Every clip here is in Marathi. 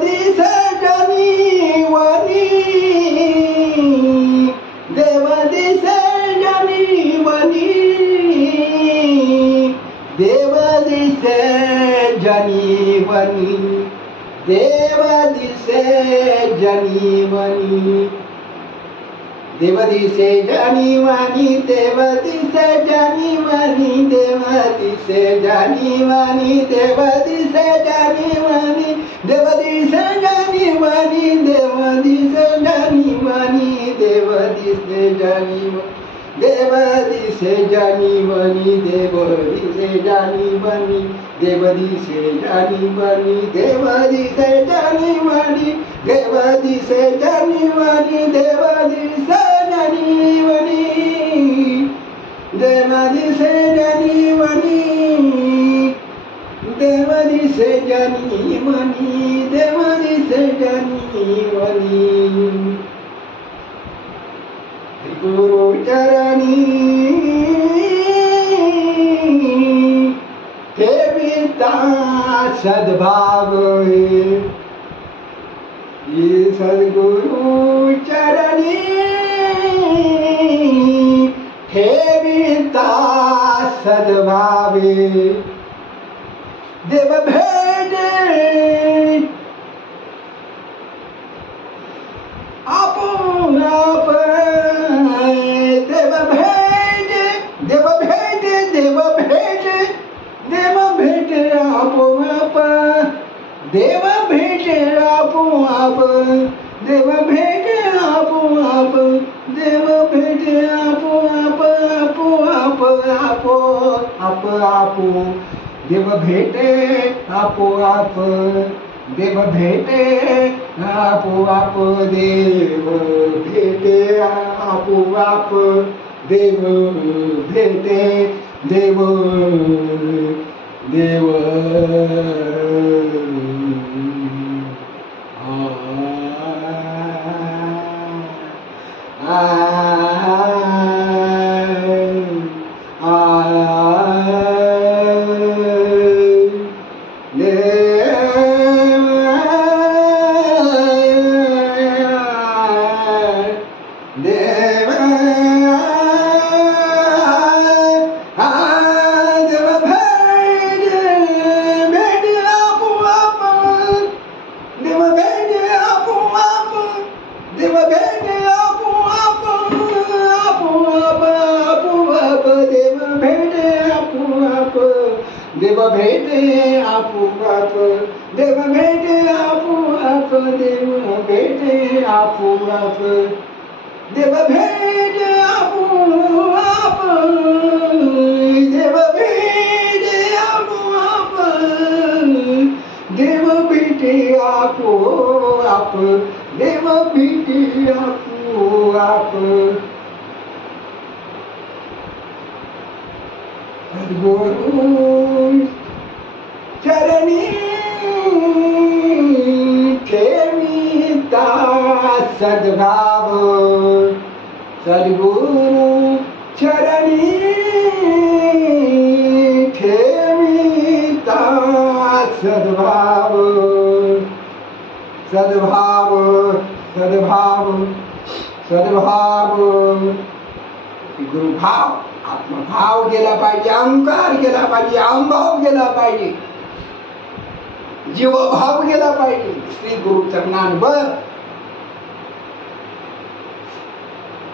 दिसे जाणीवनी, देव दिसे जाणीवनी, देव दिसे जाणीवनी, देव दिसे जाणीवनी, देव दिसे जाणीवनी, देव दिसे जाणीवनी, देव दिसे जाणीवनी, देव दिसे जाणीवनी, देव दिसे जाणीवनी, देव दिसे जाणीवनी, देव दिसे जाणीवनी, देव दिसे जाणीवनी, देव दिसे जाणीवनी, देव दिसे जाणीवनी, देव दिसे जाणीवनी, देव दिसे जाणीवनी, देव दिसे जाणीवनी, देव दिसे जाणीवनी, देव दिसे जाणीवनी, देव दिसे जाणीवनी, गुरु चरणी ठेविता सद्भाव, ये सद्गुरु चरणी ठेविता सद्भावे, देव भेटे आपोआप, देव भेटे, देव भेटे, देव भेटे, देव भेटे आपोआप, देव भेटे आपोआप, देव भेटे आपोआप, देव भेटे आपोआप, आपोआप, आपोआप, आपो, देव भेटे आपोआप, देव भेटे आपोआप, देव भेटे आपोआप, देव भेटे, देव देव देव भेटे आपोआप, देव भेटे आपोआप, देव भेटे आपोआप, देव भेटे आपोआप, देव भेटे आपोआप, देव भेटे आपोआप, देव भेटे आपोआप, सद्गुरु चरणी ठेविता सद्भाव, सद्गुरु चरणी ठेविता सद्भाव, सद्भाव, सद्भाव, सद्भाव, गुरुभाव, आत्मभाव गेला पाहिजे, अहंकार गेला पाहिजे, अहंभाव गेला पाहिजे, जीवभाव गेला पाहिजे. श्री गुरु चरणांवर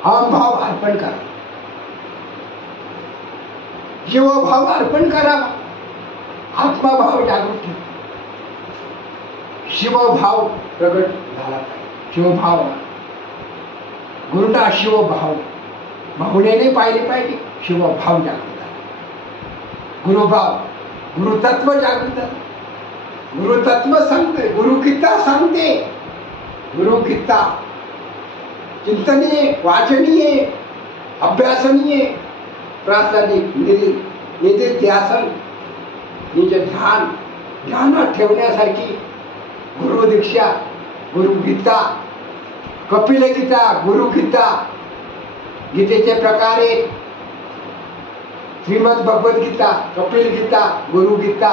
अहंभाव अर्पण करा, जीवभाव अर्पण करा, आत्मभाव जागृत ठेवा, शिवभाव प्रगट झाला पाहिजे. शिवभाव, गुरुना शिवभाव भावनेने पाहिले पाहिजे. शिवभाव जागृत झाला, गुरुभाव, गुरुतत्व जागृत झालं. गुरुतत्व सांगते, गुरुगीता सांगते, गुरुगीता चिंतनीय, वाचनीय, अभ्यासनीय, प्रास्ताविक, निधिध्यासन, निज ध्यान, ध्यानात ठेवण्यासारखी गुरुदीक्षा, गुरुगीता, कपिलगीता, गुरुगीता, गीतेचे प्रकार आहेत. श्रीमद भगवद्गीता, कपिल गीता, गुरुगीता,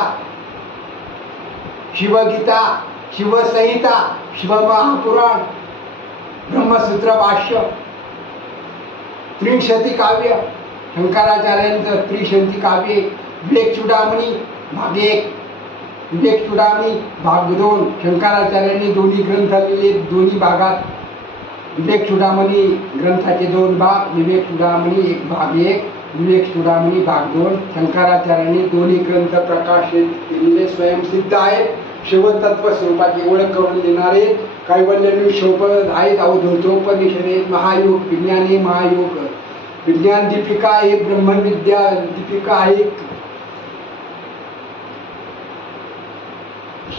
शिवगीता, शिवसंहिता, शिवमहापुराण, ब्रह्मसूत्र भाष्य, त्रिशती काव्य, शंकराचार्यांचं त्रिशती काव्ये, विवेक चूडामणी भाग 1, विवेक चूडामणी भाग 2, शंकराचार्यांनी दोन्ही ग्रंथ लिहिले दोन्ही भागात. विवेक चूडामणी ग्रंथाचे 2 भाग, विवेक चूडामणी भाग 1, विवेक चूडामणी भाग 2. शंकराचार्यांनी दोन्ही ग्रंथ प्रकाशित केलेले स्वयंसिद्ध आहेत. शिवतत्व स्वरूपाची ओळख करून देणारे कैवल्यनिषोपद आहेत, अवधूतोपनिषद आहेत, महायोग विज्ञान आहे, महायोग विज्ञान दीपिका आहे, ब्रह्मविद्या दीपिका आहे,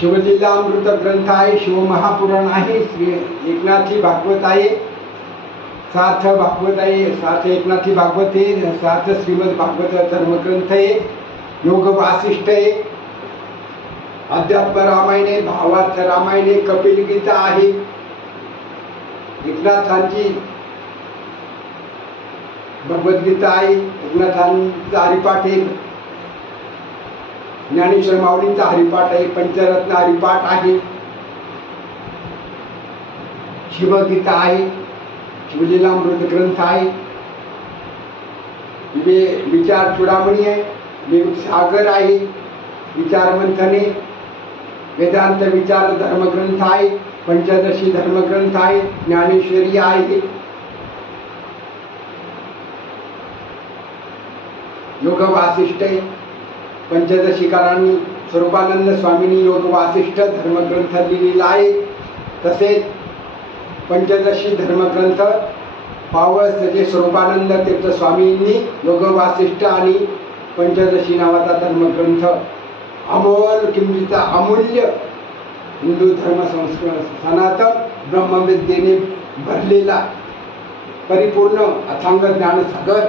शिवलीलामृत ग्रंथ आहे, शिवमहापुराण आहे, श्री एकनाथी भागवत आहे, 7 भागवत आहे, 7 एकनाथी भागवत आहे, 7 श्रीमद भागवत धर्मग्रंथ आहे, योग वासिष्ठ आहे, अध्यात्म रामायण आहे, भावार्थ रामायण आहे, कपिल गीता आहे, एकनाथांची भगवद्गीता आहे, एकनाथांचा हरिपाठ आहे, ज्ञानेश्वर माऊलींचा हरिपाठ आहे, पंचरत्न हरिपाठ आहे, शिवगीता आहे, शिवलीलामृत ग्रंथ आहे, विचार चूडामणी आहे, विवेक सागर आहे, विचार मंथने, वेदांत विचार धर्मग्रंथ आहे, पंचदशी धर्मग्रंथ आहे, ज्ञानेश्वरी आहे, योग वासिष्ठ आहे, पंचदशीकारांनी स्वरूपानंद स्वामींनी योग वासिष्ठ धर्मग्रंथ लिहिलेला आहे. तसेच पंचदशी धर्मग्रंथ पावस जे स्वरूपानंद तीर्थ स्वामींनी योग वासिष्ठ आणि पंचदशी नावाचा धर्मग्रंथ अमोल किमतीचा अमूल्य हिंदू धर्म संस्कार सनातन ब्रह्मविद्येने भरलेला परिपूर्ण अथांग ज्ञानसागर,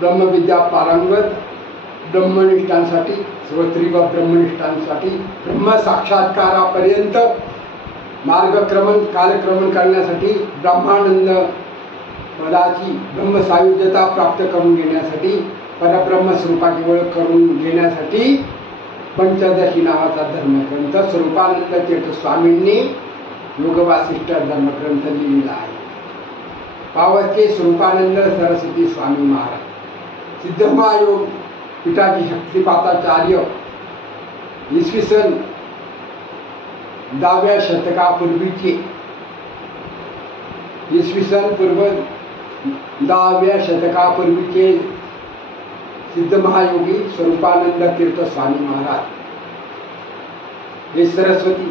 ब्रह्मविद्या पारंगत, ब्रह्मनिष्ठांसाठी सर्वत्रिव ब्रह्मनिष्ठांसाठी ब्रह्म साक्षात्कारापर्यंत मार्गक्रमण कालक्रमण करण्यासाठी ब्रह्मानंद पदाची ब्रह्मसायुज्यता प्राप्त करून घेण्यासाठी परब्रह्म स्वरूपाची ओळख करून घेण्यासाठी पंचदशी नावाचा धर्मग्रंथ स्वरूपानंद तीर्थ स्वामींनी योग वासिष्ठ धर्मग्रंथ लिहिलेला आहे. पावसचे स्वरूपानंद सरस्वती स्वामी महाराज, सिद्धमहायोग पीठाची शक्तिपाताचार्य इसवी सन 10व्या शतकापूर्वीचे, इसवी सन पूर्व 10व्या शतकापूर्वीचे सिद्धमहायोगी स्वरूपानंद तीर्थ स्वामी महाराज हे सरस्वती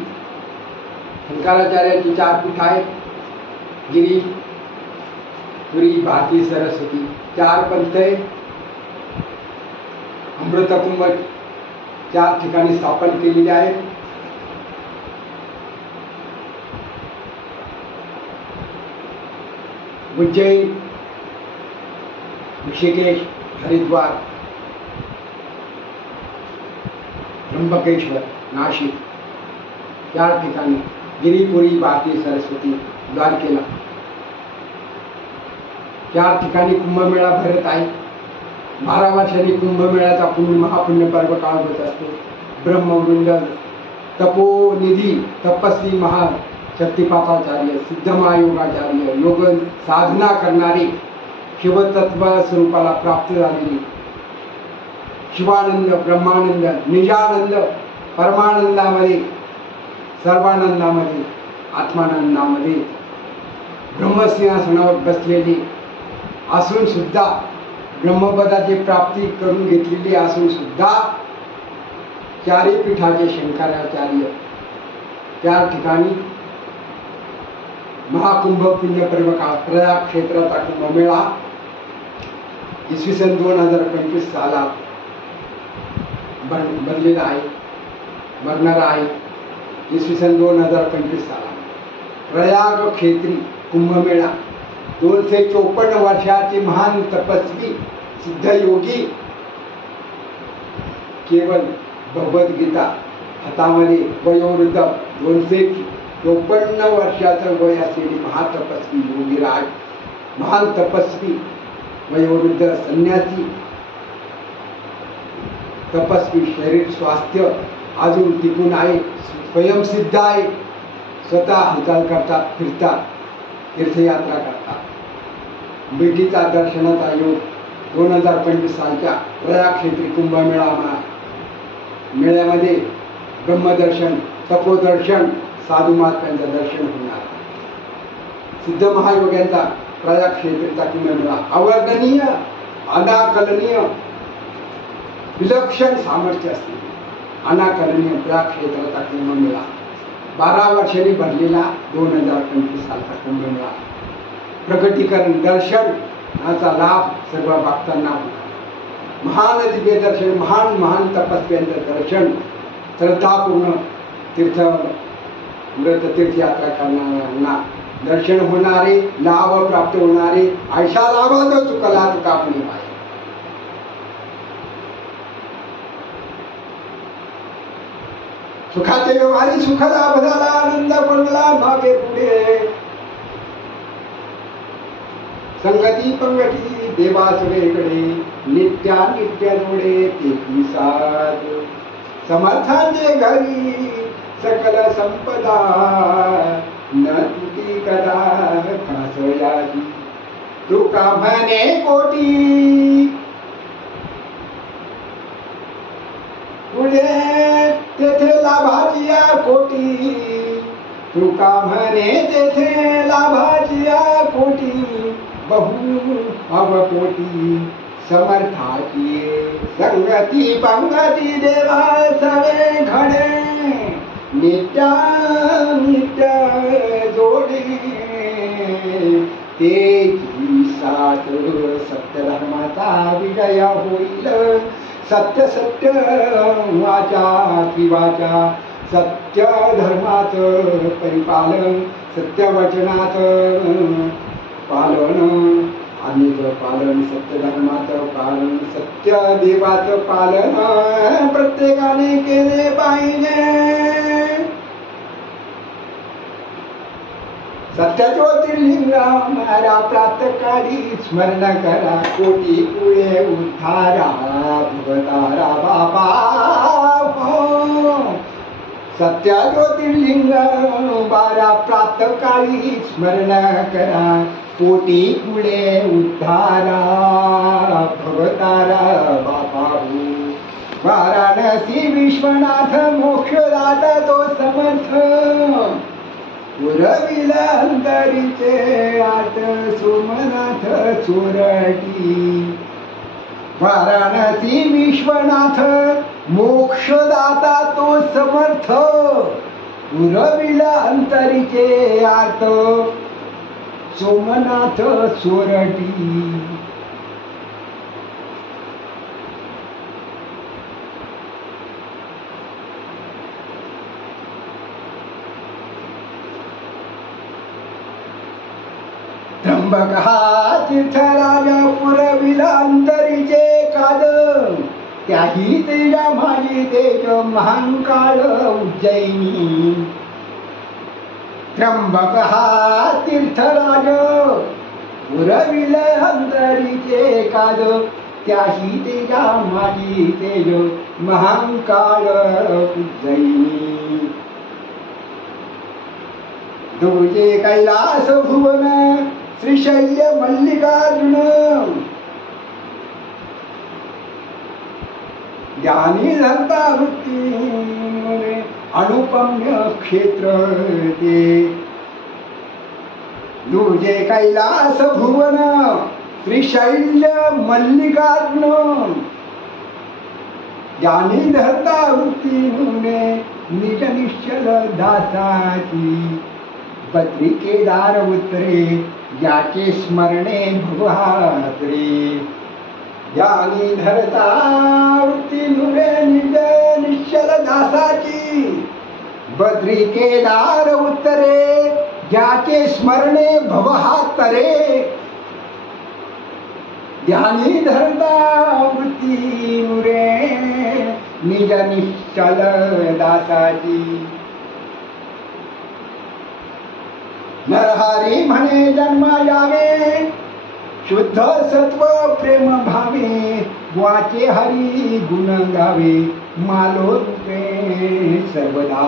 शंकराचार्याची 4 पीठ आहेत. गिरी, पुरी, भारती, सरस्वती 4 पंथ आहेत. अमृतकुंभ 4 ठिकाणी स्थापन केलेले आहेत. उज्जैन, ऋषिकेश, हरिद्वार, त्र्यंबकेश्वर, नाशिक 4 ठिकाणी, गिरीपुरी, भारती, सरस्वती, द्वारकेला 4 ठिकाणी कुंभमेळा भरत आहे. 12 वर्षांनी कुंभमेळ्याचा महापुण्य पर्व काळ होत असतो. ब्रह्मवृंद, तपोनिधी, तपस्वी महाशक्तिपाताचार्य, सिद्धमहायोगाचार्य, योग साधना करणारे, शिवतत्व स्वरूपाला प्राप्त झालेली, शिवानंद, ब्रह्मानंद, निजानंद, परमानंदामध्ये, सर्वानंदामध्ये, आत्मानंदामध्ये ब्रह्मसिंहासनावर बसलेले असून सुद्धा, ब्रह्मपदाची प्राप्ती करून घेतलेली असून सुद्धा 4 पीठाचे शंकराचार्य 4 ठिकाणी महाकुंभ पुण्यपर्व काळ प्रयाग क्षेत्राचा कुंभमेळा इसवी सन 2025 सालात बनलेला आहे, भरणार आहे. इसवी सन 2025 सालात प्रयाग क्षेत्री कुंभमेळा 254 वर्षाचे महान तपस्वी सिद्धयोगी केवळ भगवद्गीता हातामध्ये वयोवृद्ध 254 वर्षाचं वय असलेले महातपस्वी योगीराज, महान तपस्वी वयोवृद्ध संन्यासी, तपस्वी, शरीर स्वास्थ्य अजून टिकून आहे, स्वयंसिद्ध आहे. स्वतः हालचाल करतात, फिरतात, तीर्थयात्रा करतात. भेटीचा दर्शनाचा योग 2025 सालच्या प्रयाग क्षेत्री कुंभमेळा होणार. मेळ्यामध्ये ब्रह्मदर्शन, तपोदर्शन, साधू महात्म्यांचं दर्शन होणार. सिद्ध महायोग्यांचा प्रयाग क्षेत्रीचा कुंभमेळा अवर्णनीय, अनाकलनीय, विलक्षण सामर्थ्य असते. अनाकलनीय प्रयाग क्षेत्राचा कुंभमेळा 12 वर्षांनी भरलेला 2025 सालचा कुंभमेळा. प्रकटीकरण दर्शनाचा लाभ सर्व भक्तांना होता. महान दिव्य दर्शन, महान तपस्व्यांचं दर्शन, श्रद्धापूर्ण तीर्थयात्रा करणाऱ्यांना दर्शन होणारे, लाभ प्राप्त होणारे. आयशा लाभात चुकला तुका पुणे पाय. सुखाचे व्यवहारी सुख लाभ झाला, आनंद पडला मागे पुढे. संगती पंगती देवास वेगळे, नित्या जोडे तेकी साथ. समर्थांचे घरी सकल संपदा, न तुटी कदा खास यादी. तुका म्हणे कोटी पुढे तेथे लाभाची या कोटी. तुका म्हणे तेथे लाभाची या कोटी. बहु अवकोटी समर्थाची संगती पंगती देवा सवे घडे. नित्य जोडे तेची साथ. सत्य धर्माचा विजय होईल, सत्य वाचा त्रिवाचा. सत्य धर्माचं परिपालन, सत्य वचनाचं पालन आणि पालन, सत्य धर्माचं पालन, सत्य देवाचं पालन प्रत्येकाने केले पाहिजे. सत्य ज्योतिर्लिंगा प्रातःकाळी स्मरण करा. कोटी पुळे उद्धारा भवतारा बाबा. सत्य ज्योतिर्लिंग 12 प्रातःकाळी स्मरण करा. कोटी पुळे उद्धारा भवतारा बाबा. वाराणसी विश्वनाथ मोक्षदाता तो समर्थ. पुरविला अंतरीचे आत सोमनाथ चोरटी. वाराणसी विश्वनाथ मोक्षदाता तो समर्थ. पुरविला अंतरीचे आत सोमनाथ चोरटी. त्र्यंबक हा तीर्थराज पुरविला अंतरीचे काद. त्याही तेजा माझी तेज महाकाळ उज्जैनी. त्र्यंबक हा तीर्थराज पुरविला अंतरीचे काद. त्याही तेजा माझी तेज महाकाळ उज्जैनी. तुझे कैलास भुवन श्रीशैल्य मल्लिकार्जुन. ज्ञानी धरता वृत्ती अनुपम्य क्षेत्र ते. तुझे कैलास भुवन श्रीशैल्य मल्लिकार्जुन. ज्ञानी धरता वृत्ती निज निश्चल दासाची. बद्री केदार उतरे ज्याचे स्मरणे भवात्रे. ज्ञानी धरता वृत्ती नुरे निज निश्चल दासाची. बद्री केदार उतरे ज्याचे स्मरणे भवहातरे. ध्यानी धरता वृत्ती नुरे निज निश्चल दासाची. नरहरी म्हणे जन्मा यावे शुद्ध सत्व प्रेम भावे. वाचे हरी गुण गावे मालो रूपे सर्वदा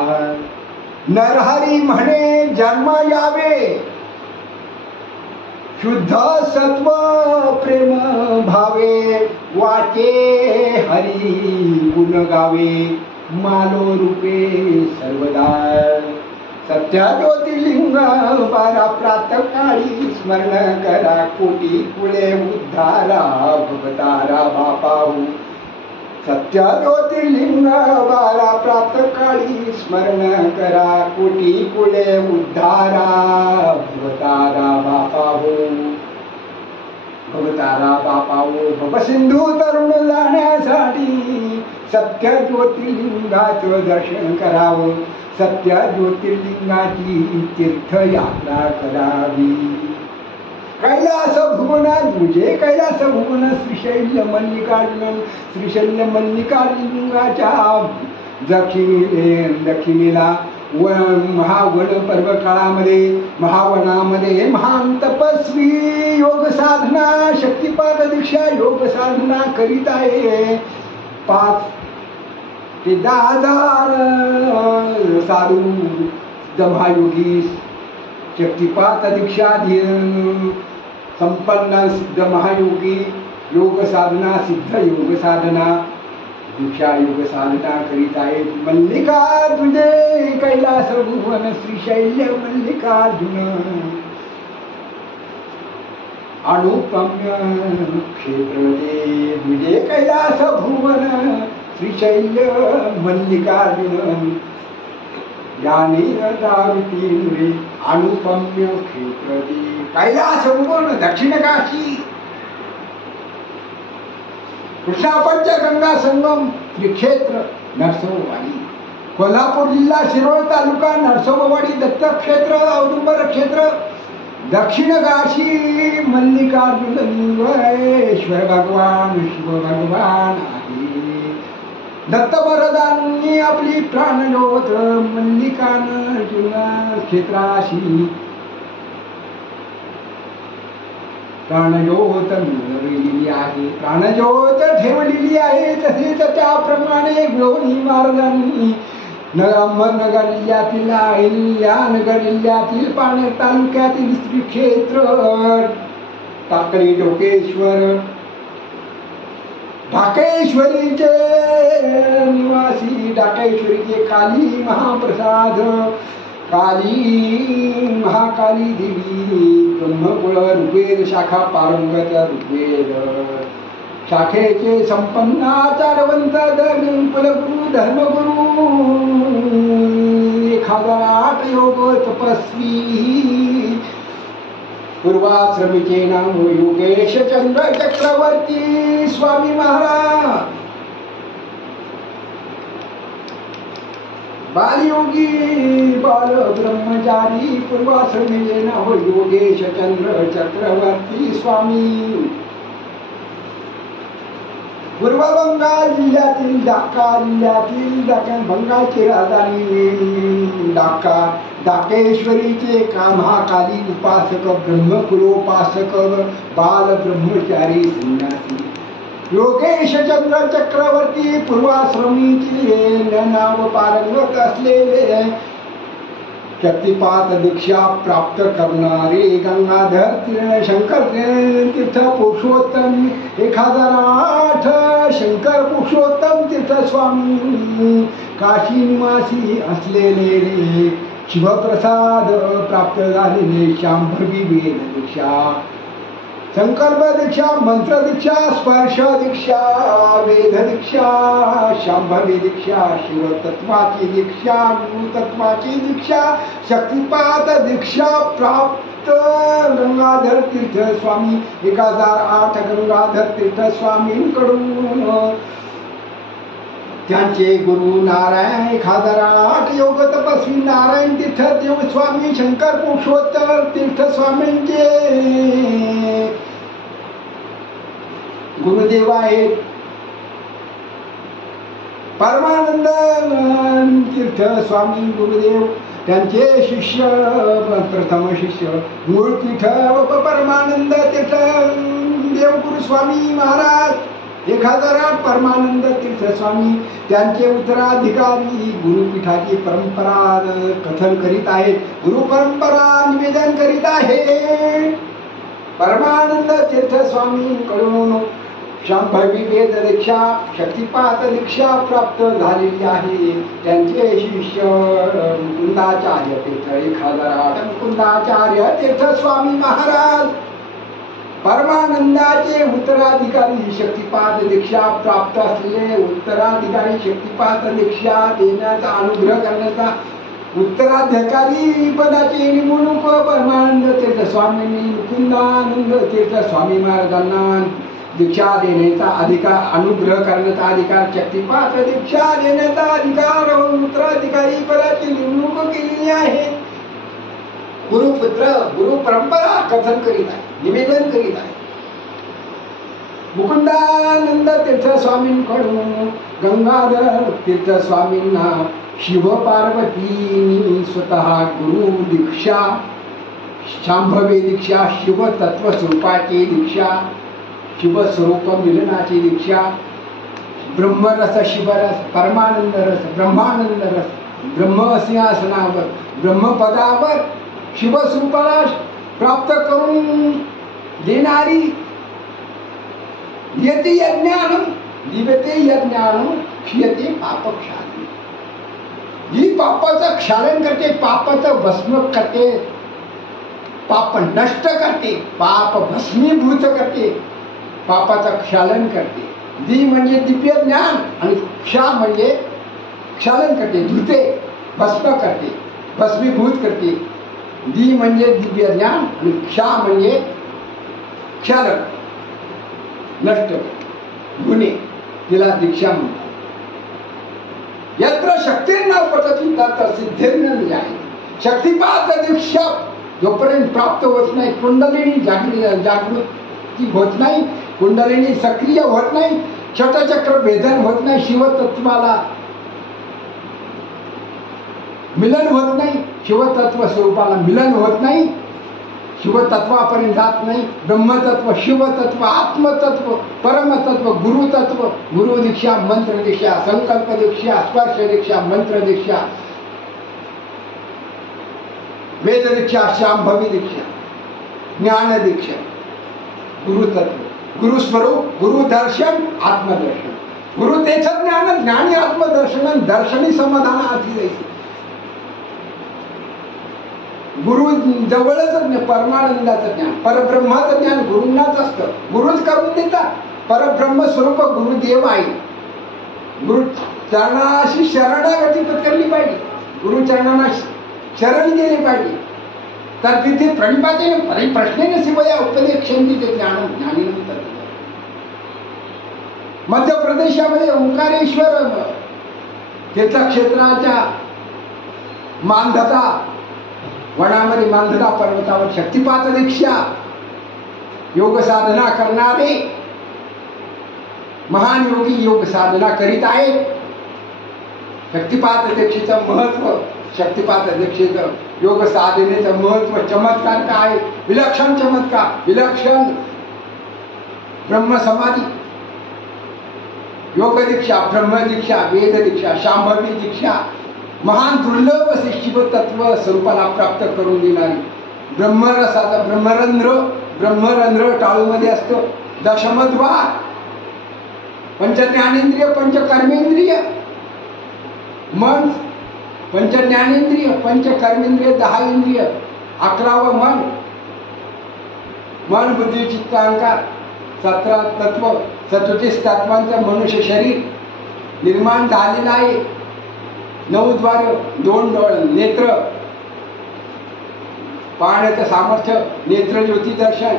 नरहरी म्हणे जन्म यावे शुद्ध सत्व प्रेम भावे वाचे हरी गुण गावे मालो रूपे सर्वदा सत्य ज्योतिर्लिंग 12 प्रातःकाळी स्मरण करा कोटी कुळे उद्धारा भवतारा बापाहू सत्य ज्योतिर्लिंग 12 प्रातःकाळी स्मरण करा कोटी कुळे उद्धारा भवतारा बापाहू भवतारा बापाहू भवसिंधू तरुण जाण्यासाठी सत्य ज्योतिर्लिंगाचं दर्शन करावं सत्य ज्योतिर्लिंगाची तीर्थयात्रा करावी कैलास भुवनात म्हणजे कैलास भुवन श्रीशैल्य मल्लिकार्जुनाच्या दक्षिणेला महावन पर्व काळामध्ये महावनामध्ये महान तपस्वी योग साधना शक्तिपात दीक्षा योग साधना करीत आहे 5 ते 10,000 साधू महायोगी शक्तिपात दीक्षा संपन्न सिद्ध महायोगी योग साधना सिद्ध योग साधना दीक्षा योग साधना करीत आहेत मल्लिकार्जुन कैलास भुवन श्रीशैल्य मल्लिकार्जुन अनुपम्य क्षेत्रदे म्हणजे कैलास भुवन श्रीशैल्य मल्लिकार्जुन याने दारुती अनुपम्य क्षेत्रदे कैलास भुवन दक्षिण काशी कृष्णापंच गंगा संगम श्रीक्षेत्र नरसोबावाडी कोल्हापूर जिल्हा शिरोळ तालुका नरसोबावाडी दत्त क्षेत्र औदुंबर क्षेत्र दक्षिण काशी मल्लिकार्जुन ईश्वर भगवान शिव भगवान आहे दत्त महाराजांनी आपली प्राणज्योत मल्लिकार्जुन क्षेत्राशी प्राणज्योत मिळवलेली आहे प्राणज्योत ठेवलेली आहे तसेच त्याप्रमाणे गौरी महाराजांनी अहमदनगर जिल्ह्यातील अहिल्यानगर जिल्ह्यातील पाणेर तालुक्यातील श्री क्षेत्र टाकळी डोकेश्वर ढाकेश्वरीचे निवासी ढाकेश्वरीचे काली महाप्रसाद काली महाकाली देवी ब्रह्मकुळ ऋग्वेद शाखा पारंगत ऋग्वेद शाखेचे संपन्न आचारवंत कुलगुरु धर्मगुरु 1008 योग तपस्वी पूर्वाश्रमीचे नाव योगेश चंद्र चक्रवर्ती स्वामी महाराज बालयोगी बाल ब्रह्मचारी पूर्वाश्रमीचे नाव योगेश चंद्र चक्रवर्ती स्वामी पूर्व बंगाल जिल्ह्यातील ढाका जिल्ह्यातील बंगालची राजधानी ढाका ढाकेश्वरीचे महाकाली उपासक ब्रह्मकुलोपासक बाल ब्रह्मचारी संन्यासी योगेश चंद्र चक्रवर्ती पूर्वाश्रमीचे नाव पारंगत असलेले शक्तिपात दीक्षा प्राप्त करणारे गंगाधर शंकर तीर्थ पुरुषोत्तम 1008 शंकर पुरुषोत्तम तीर्थ स्वामी काशी निवासी असलेले शिवप्रसाद प्राप्त झालेले शांभवी वेद दीक्षा संकल्प दीक्षा मंत्र दीक्षा स्पर्श दीक्षा वेद दीक्षा शांभवी दीक्षा शिवतत्वाची दीक्षा गुरुतत्वाची दीक्षा शक्तिपात दीक्षा प्राप्त गंगाधर तीर्थ स्वामी 1008 गंगाधर तीर्थ स्वामींकडून त्यांचे गुरु नारायण 1008 योग तपस्वी नारायण तीर्थ देव स्वामी शंकर पुरुषोत्तर तीर्थ स्वामींचे गुरुदेव आहेत परमानंद तीर्थ स्वामी गुरुदेव त्यांचे शिष्य प्रथम शिष्य मूळ तीर्थ परमानंद तीर्थ देवगुरु स्वामी महाराज 1008 परमानंद तीर्थ स्वामी त्यांचे उत्तराधिकारी गुरुपीठाची परंपरा कथन करीत आहेत, गुरु परंपरा निवेदन करीत आहे. परमानंद तीर्थ स्वामींकडून शांभवी वेद दीक्षा शक्तिपात दीक्षा प्राप्त झालेली आहे. त्यांचे शिष्य मुकुंदाचार्य तीर्थ 1008 मुकुंदाचार्य तीर्थ स्वामी महाराज परमानंदाचे उत्तराधिकारी शक्तिपात दीक्षा प्राप्त असलेले उत्तराधिकारी शक्तिपात दीक्षा देण्याचा अनुग्रह करण्याचा उत्तराधिकारी पदाची निवडणूक परमानंद तीर्थ स्वामींनी मुकुंदानंद तीर्थ स्वामी महाराजांना दीक्षा देण्याचा अधिकार, अनुग्रह करण्याचा अधिकार, शक्तिपात दीक्षा देण्याचा अधिकार उत्तराधिकारी पदाची निवडणूक केलेली आहे. गुरुपुत्र गुरु परंपरा कथन करीत आहे, निवेदन करीत आहे. मुकुंदानंद तीर्थ स्वामींकडून गंगाधर तीर्थ स्वामींना शिव पार्वतींनी स्वतः गुरु दीक्षा शांभवी दीक्षा शिव तत्व स्वरूपाची दीक्षा शिवस्वरूप मिलनाची दीक्षा ब्रह्मरस शिवरस परमानंद रस ब्रह्मानंद रस ब्रह्मसिंहासनावर ब्रह्मपदावर शिवस्वरूपाला प्राप्त करून देणारी यती यज्ञानम दिव्यते यज्ञानम क्षीयते पापक्षालन. ही पापाचं क्षालन करते, पापाचं भस्म करते, पाप नष्ट करते, पाप भस्मीभूत करते, पापाचं क्षालन करते. दी म्हणजे दिव्य ज्ञान आणि क्षा म्हणजे क्षालन करते, धुते, भस्म करते, भस्मीभूत करते. दी म्हणजे दिव्य ज्ञान आणि क्षा म्हणजे क्षालन, नष्ट गुन्हे, तिला दीक्षा म्हणतात. यत्र शक्तीर्न पतती तत्र सिद्धीर्न जाय. शक्तिपात दीक्षा जोपर्यंत प्राप्त होत नाही, कुंडलिनी जागृती होत नाही, कुंडलिनी सक्रिय होत नाही, छटचक्र भेदन होत नाही, शिवतत्वाला मिलन होत नाही, शिवतत्व स्वरूपाला मिलन होत नाही, शिवतत्वापर्यंत जात नाही. ब्रह्मतत्व, शिवतत्व, आत्मतत्व, परमतत्व, गुरुतत्व, गुरु दीक्षा, मंत्र दीक्षा, संकल्प दीक्षा, स्पर्श दीक्षा, मंत्र दीक्षा, वेद दीक्षा, शांभवी दीक्षा, ज्ञान दीक्षा, गुरुतत्व, गुरुस्वरूप, गुरुदर्शन, आत्मदर्शन, गुरु तेच ज्ञान, ज्ञानी आत्मदर्शन, दर्शनी समाधान आधी गुरु जवळच परमानंदाचं ज्ञान, परब्रह्माचं ज्ञान गुरुंनाच असतं. गुरुच करून देतात. परब्रह्म स्वरूप गुरुदेव आहे. गुरु चरणाशी शरणागती पत्करली पाहिजे, गुरु चरणांना शरण गेले पाहिजे. तर तिथे प्रणिपाते प्रश्नेने शिवया उपदेक्षन्ति ते ज्ञान ज्ञानीनंतर. मध्य प्रदेशामध्ये ओंकारेश्वर तीर्थक्षेत्राच्या मानधता वनामध्ये मानधता पर्वतावर शक्तिपात दीक्षा योग साधना करणारे महान योगी योग साधना करीत आहेत. शक्तिपात दीक्षेचं महत्व, शक्तिपात दीक्षेचं योग साधनेचं महत्व चमत्कार काय, विलक्षण चमत्कार, विलक्षण ब्रह्मसमाधी, योग दीक्षा, ब्रह्म दीक्षा, वेद दीक्षा, शांभवी दीक्षा, महान दुर्लभ असे शिवतत्व स्वरूपाला प्राप्त करून देणारी. ब्रह्मरसाचा ब्रह्मरंध्र टाळूमध्ये असतो. दशमद्वार, पंचज्ञानेंद्रिय, पंचकर्मेंद्रिय, मन, पंचज्ञानेंद्रिय, पंचकर्मेंद्रिय, 10 इंद्रिय, 11वं मन, मन बुद्धी चित्त अहंकार, 17 तत्व, 37 तत्वांचं मनुष्य शरीर निर्माण झालेलं आहे. 9 द्वार, 2 नेत्र, पाहण्याचं सामर्थ्य, नेत्र ज्योती दर्शन,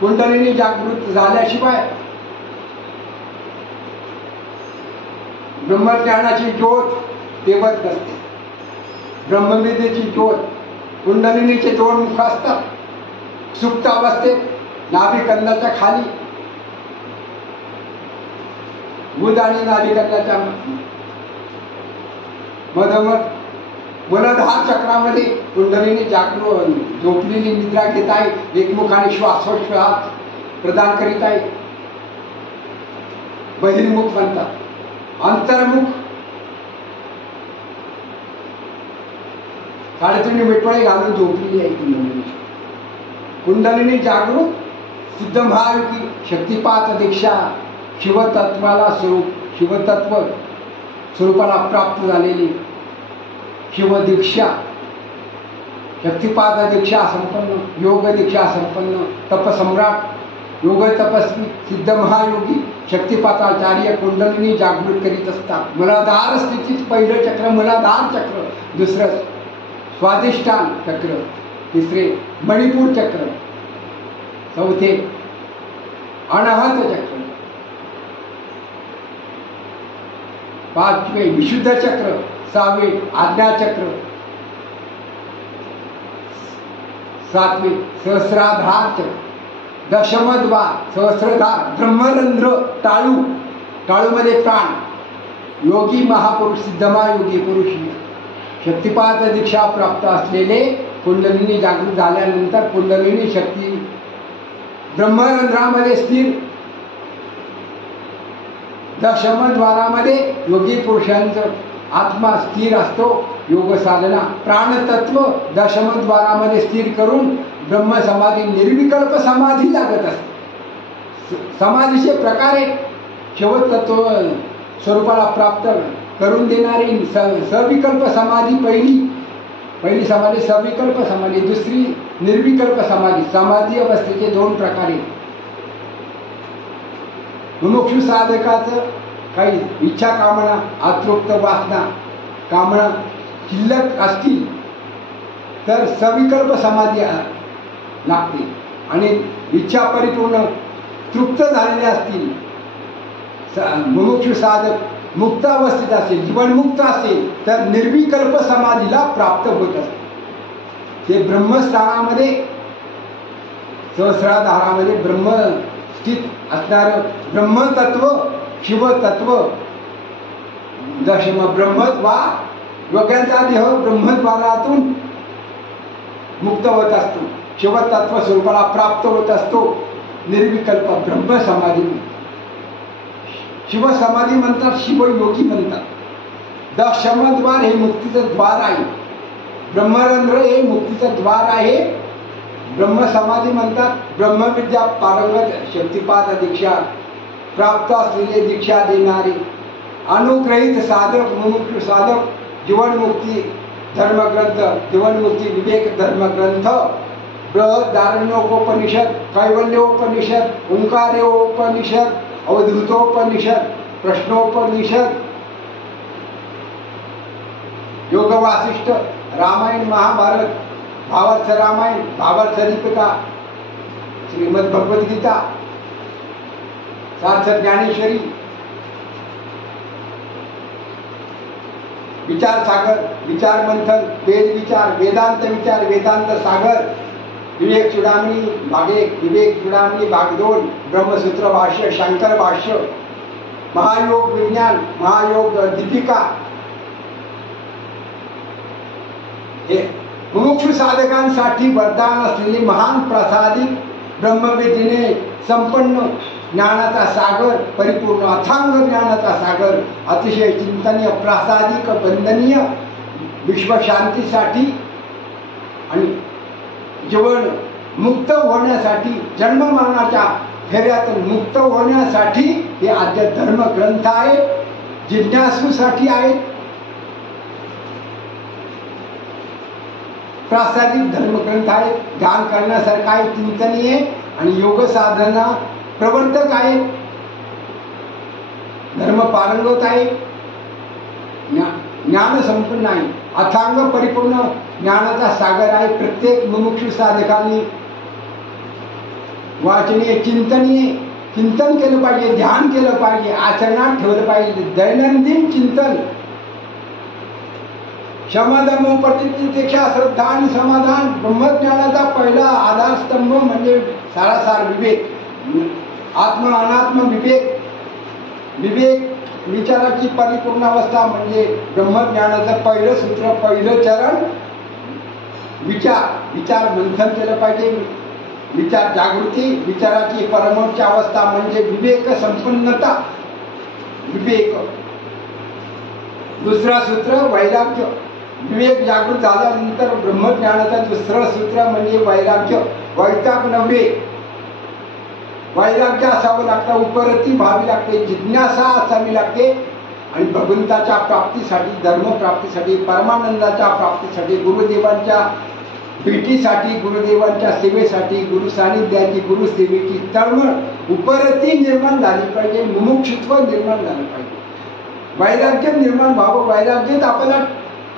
कुंडलिनी जागृत झाल्याशिवाय ब्रह्मज्ञानाची ज्योत तेवत नसते. ब्रह्मविद्येची ज्योत, कुंडलिनीचे 2 मुख असतात. सुप्त अवस्थेत नाभिकंदाच्या खाली, बुध आणि नाभिकंदाच्या मधोमध मूलाधार चक्रामध्ये कुंडलिनी जागृत झोपलेली निद्रा घेत आहे. एकमुखाने श्वासोच्छ्वास प्रदान करीत आहे. बहिर्मुख म्हणतात. अंतर्मुख 3.5 मिटवळे घालून झोपलेली आहे कुंडलिनी. कुंडलिनी जागृत सिद्ध महायुगी शक्तिपात दीक्षा शिवतत्वाला शिवतत्व स्वरूपाला प्राप्त झालेली शिवदीक्षा, शक्तिपात दीक्षा संपन्न, योग दीक्षा संपन्न, तपसम्राट, योग तपस्वी सिद्ध महायोगी शक्तिपाताचार्य कुंडलिनी जागृत करीत असतात. मूलाधार स्थितीत पहिलं चक्र मूलाधार चक्र, दुसरं स्वाधिष्ठान चक्र, तिसरे मणिपूर चक्र, चौथे अनाहत चक्र, पाचवे विशुद्ध चक्र, सहावे आज्ञाचक्र, सातवे सहस्राधार चक्र, दशमद्वार सहस्रधार, ब्रह्मरंध्र टाळू, टाळूमध्ये प्राण, योगी महापुरुष सिद्धमायोगी पुरुष शक्तिपात दीक्षा प्राप्त असलेले कुंडलिनी जागृत झाल्यानंतर कुंडलिनी शक्ती ब्रह्मरंध्रामध्ये स्थिर, दशमद्वारामध्ये योगी पुरुषांचं आत्मा स्थिर असतो. योग साधना प्राणतत्व दशमद्वारामध्ये स्थिर करून ब्रह्मसमाधी निर्विकल्प समाधी लागत असते. समाधीचे प्रकारे शिवतत्व स्वरूपाला प्राप्त करून देणारी सविकल्प समाधी, पहिली समाधी सविकल्प समाधी, दुसरी निर्विकल्प समाधी. समाधी अवस्थेचे 2 प्रकारे. मुमुक्षु साधकाचं काही इच्छा कामना अतृप्त वासना कामना शिल्लक असतील तर सविकल्प समाधी लागते, आणि इच्छा परिपूर्ण तृप्त झालेल्या असतील, मुमुक्षु साधक मुक्त अवस्थेत असेल, जीवनमुक्त असेल तर निर्विकल्प समाधीला प्राप्त होत असते. ते ब्रह्मस्थानामध्ये सहस्राधारामध्ये ब्रह्म स्थित असणारं ब्रह्मतत्व शिवतत्व दशम ब्रह्मद्वार, योग्यांचा देह ब्रह्मद्वारातून मुक्त होत असतो, शिवतत्व स्वरूपाला प्राप्त होत असतो. निर्विकल्प ब्रह्म समाधी, शिवसमाधी म्हणतात, शिवयोगी म्हणतात. दशमद्वार हे मुक्तीचं द्वार आहे, ब्रह्मरंध्र हे मुक्तीचं द्वार आहे. ब्रह्मसमाधी म्हणतात. ब्रह्मविद्या पारंगत शक्तिपात दीक्षा प्राप्त असलेले दीक्षा देणारे अनुग्रहित साधक मुमुक्षु साधक जीवनमुक्ती धर्मग्रंथ, जीवनमुक्ती विवेक धर्मग्रंथ, बृहदारण्योपनिषद, कैवल्योपनिषद, ओंकारोपनिषद, अवधूतोपनिषद, प्रश्नोपनिषद, योग वासिष्ठ, रामायण महाभारत, भावार्थ रामायण, भावार्थ दीपिका, श्रीमद भगवद्गीता, सार्थ ज्ञानेश्वरी, विचार सागर, विचार मंथन, वेद विचार, वेदांत विचार, वेदांत सागर, विवेक चूडामणी भाग 1, विवेक चूडामणी भाग 2, ब्रह्मसूत्र भाष्य, शंकर भाष्य, महायोग विज्ञान, महायोग दीपिका. हे मुमुक्षु साधकांसाठी वरदान असलेली महान प्रसादिक ब्रह्मविद्येने संपन्न ज्ञानाचा सागर, परिपूर्ण अथांग ज्ञानाचा सागर, अतिशय चिंतनीय प्रासादिक वंदनीय विश्वशांतीसाठी आणि जीवन मुक्त होण्यासाठी, जन्म मरणाच्या फेऱ्यातून मुक्त होण्यासाठी हे आद्य धर्मग्रंथ आहे. जिज्ञासूसाठी आहेत. प्रासादिक धर्मग्रंथ आहे, ध्यान करण्यासारखा आहे, चिंतनीय आणि योग साधना प्रवर्तक आहे, धर्म पारंगत आहे, ज्ञान संपन्न आहे, अथांग परिपूर्ण ज्ञानाचा सागर आहे. प्रत्येक मुमुक्षु साधकांनी वाचनीय चिंतन केलं पाहिजे, ध्यान केलं पाहिजे, आचरणात ठेवलं पाहिजे. दैनंदिन चिंतन, शमदमोपटीपेक्षा श्रद्धा आणि समाधान. ब्रह्मज्ञानाचा पहिला आधारस्तंभ म्हणजे सारासार विवेक, आत्म अनात्म विवेक. विवेक विचाराची परिपूर्ण अवस्था म्हणजे ब्रह्मज्ञानाचं पहिलं सूत्र, पहिलं चरण विचार मंथन केलं पाहिजे. विचार जागृती, विचाराची परमोच्च अवस्था म्हणजे विवेक संपन्नता. विवेक. दुसरं सूत्र वैराग्य. विवेक जागृत झाल्यानंतर ब्रह्मज्ञानाचं दुसरं सूत्र म्हणजे वैराग्य. वैताग नव्हे, वैराग्य असावं लागतं, उपरती व्हावी लागते, जिज्ञासा असावी लागते. आणि भगवंताच्या प्राप्तीसाठी, धर्मप्राप्तीसाठी, परमानंदाच्या प्राप्तीसाठी, गुरुदेवांच्या भेटीसाठी, गुरुदेवांच्या सेवेसाठी, गुरु सानिध्याची, गुरुसेवेची तळमळ उपरती निर्माण झाली पाहिजे, मुमुक्षुत्व निर्माण झालं पाहिजे, वैराग्य निर्माण व्हावं. वैराग्यात आपल्याला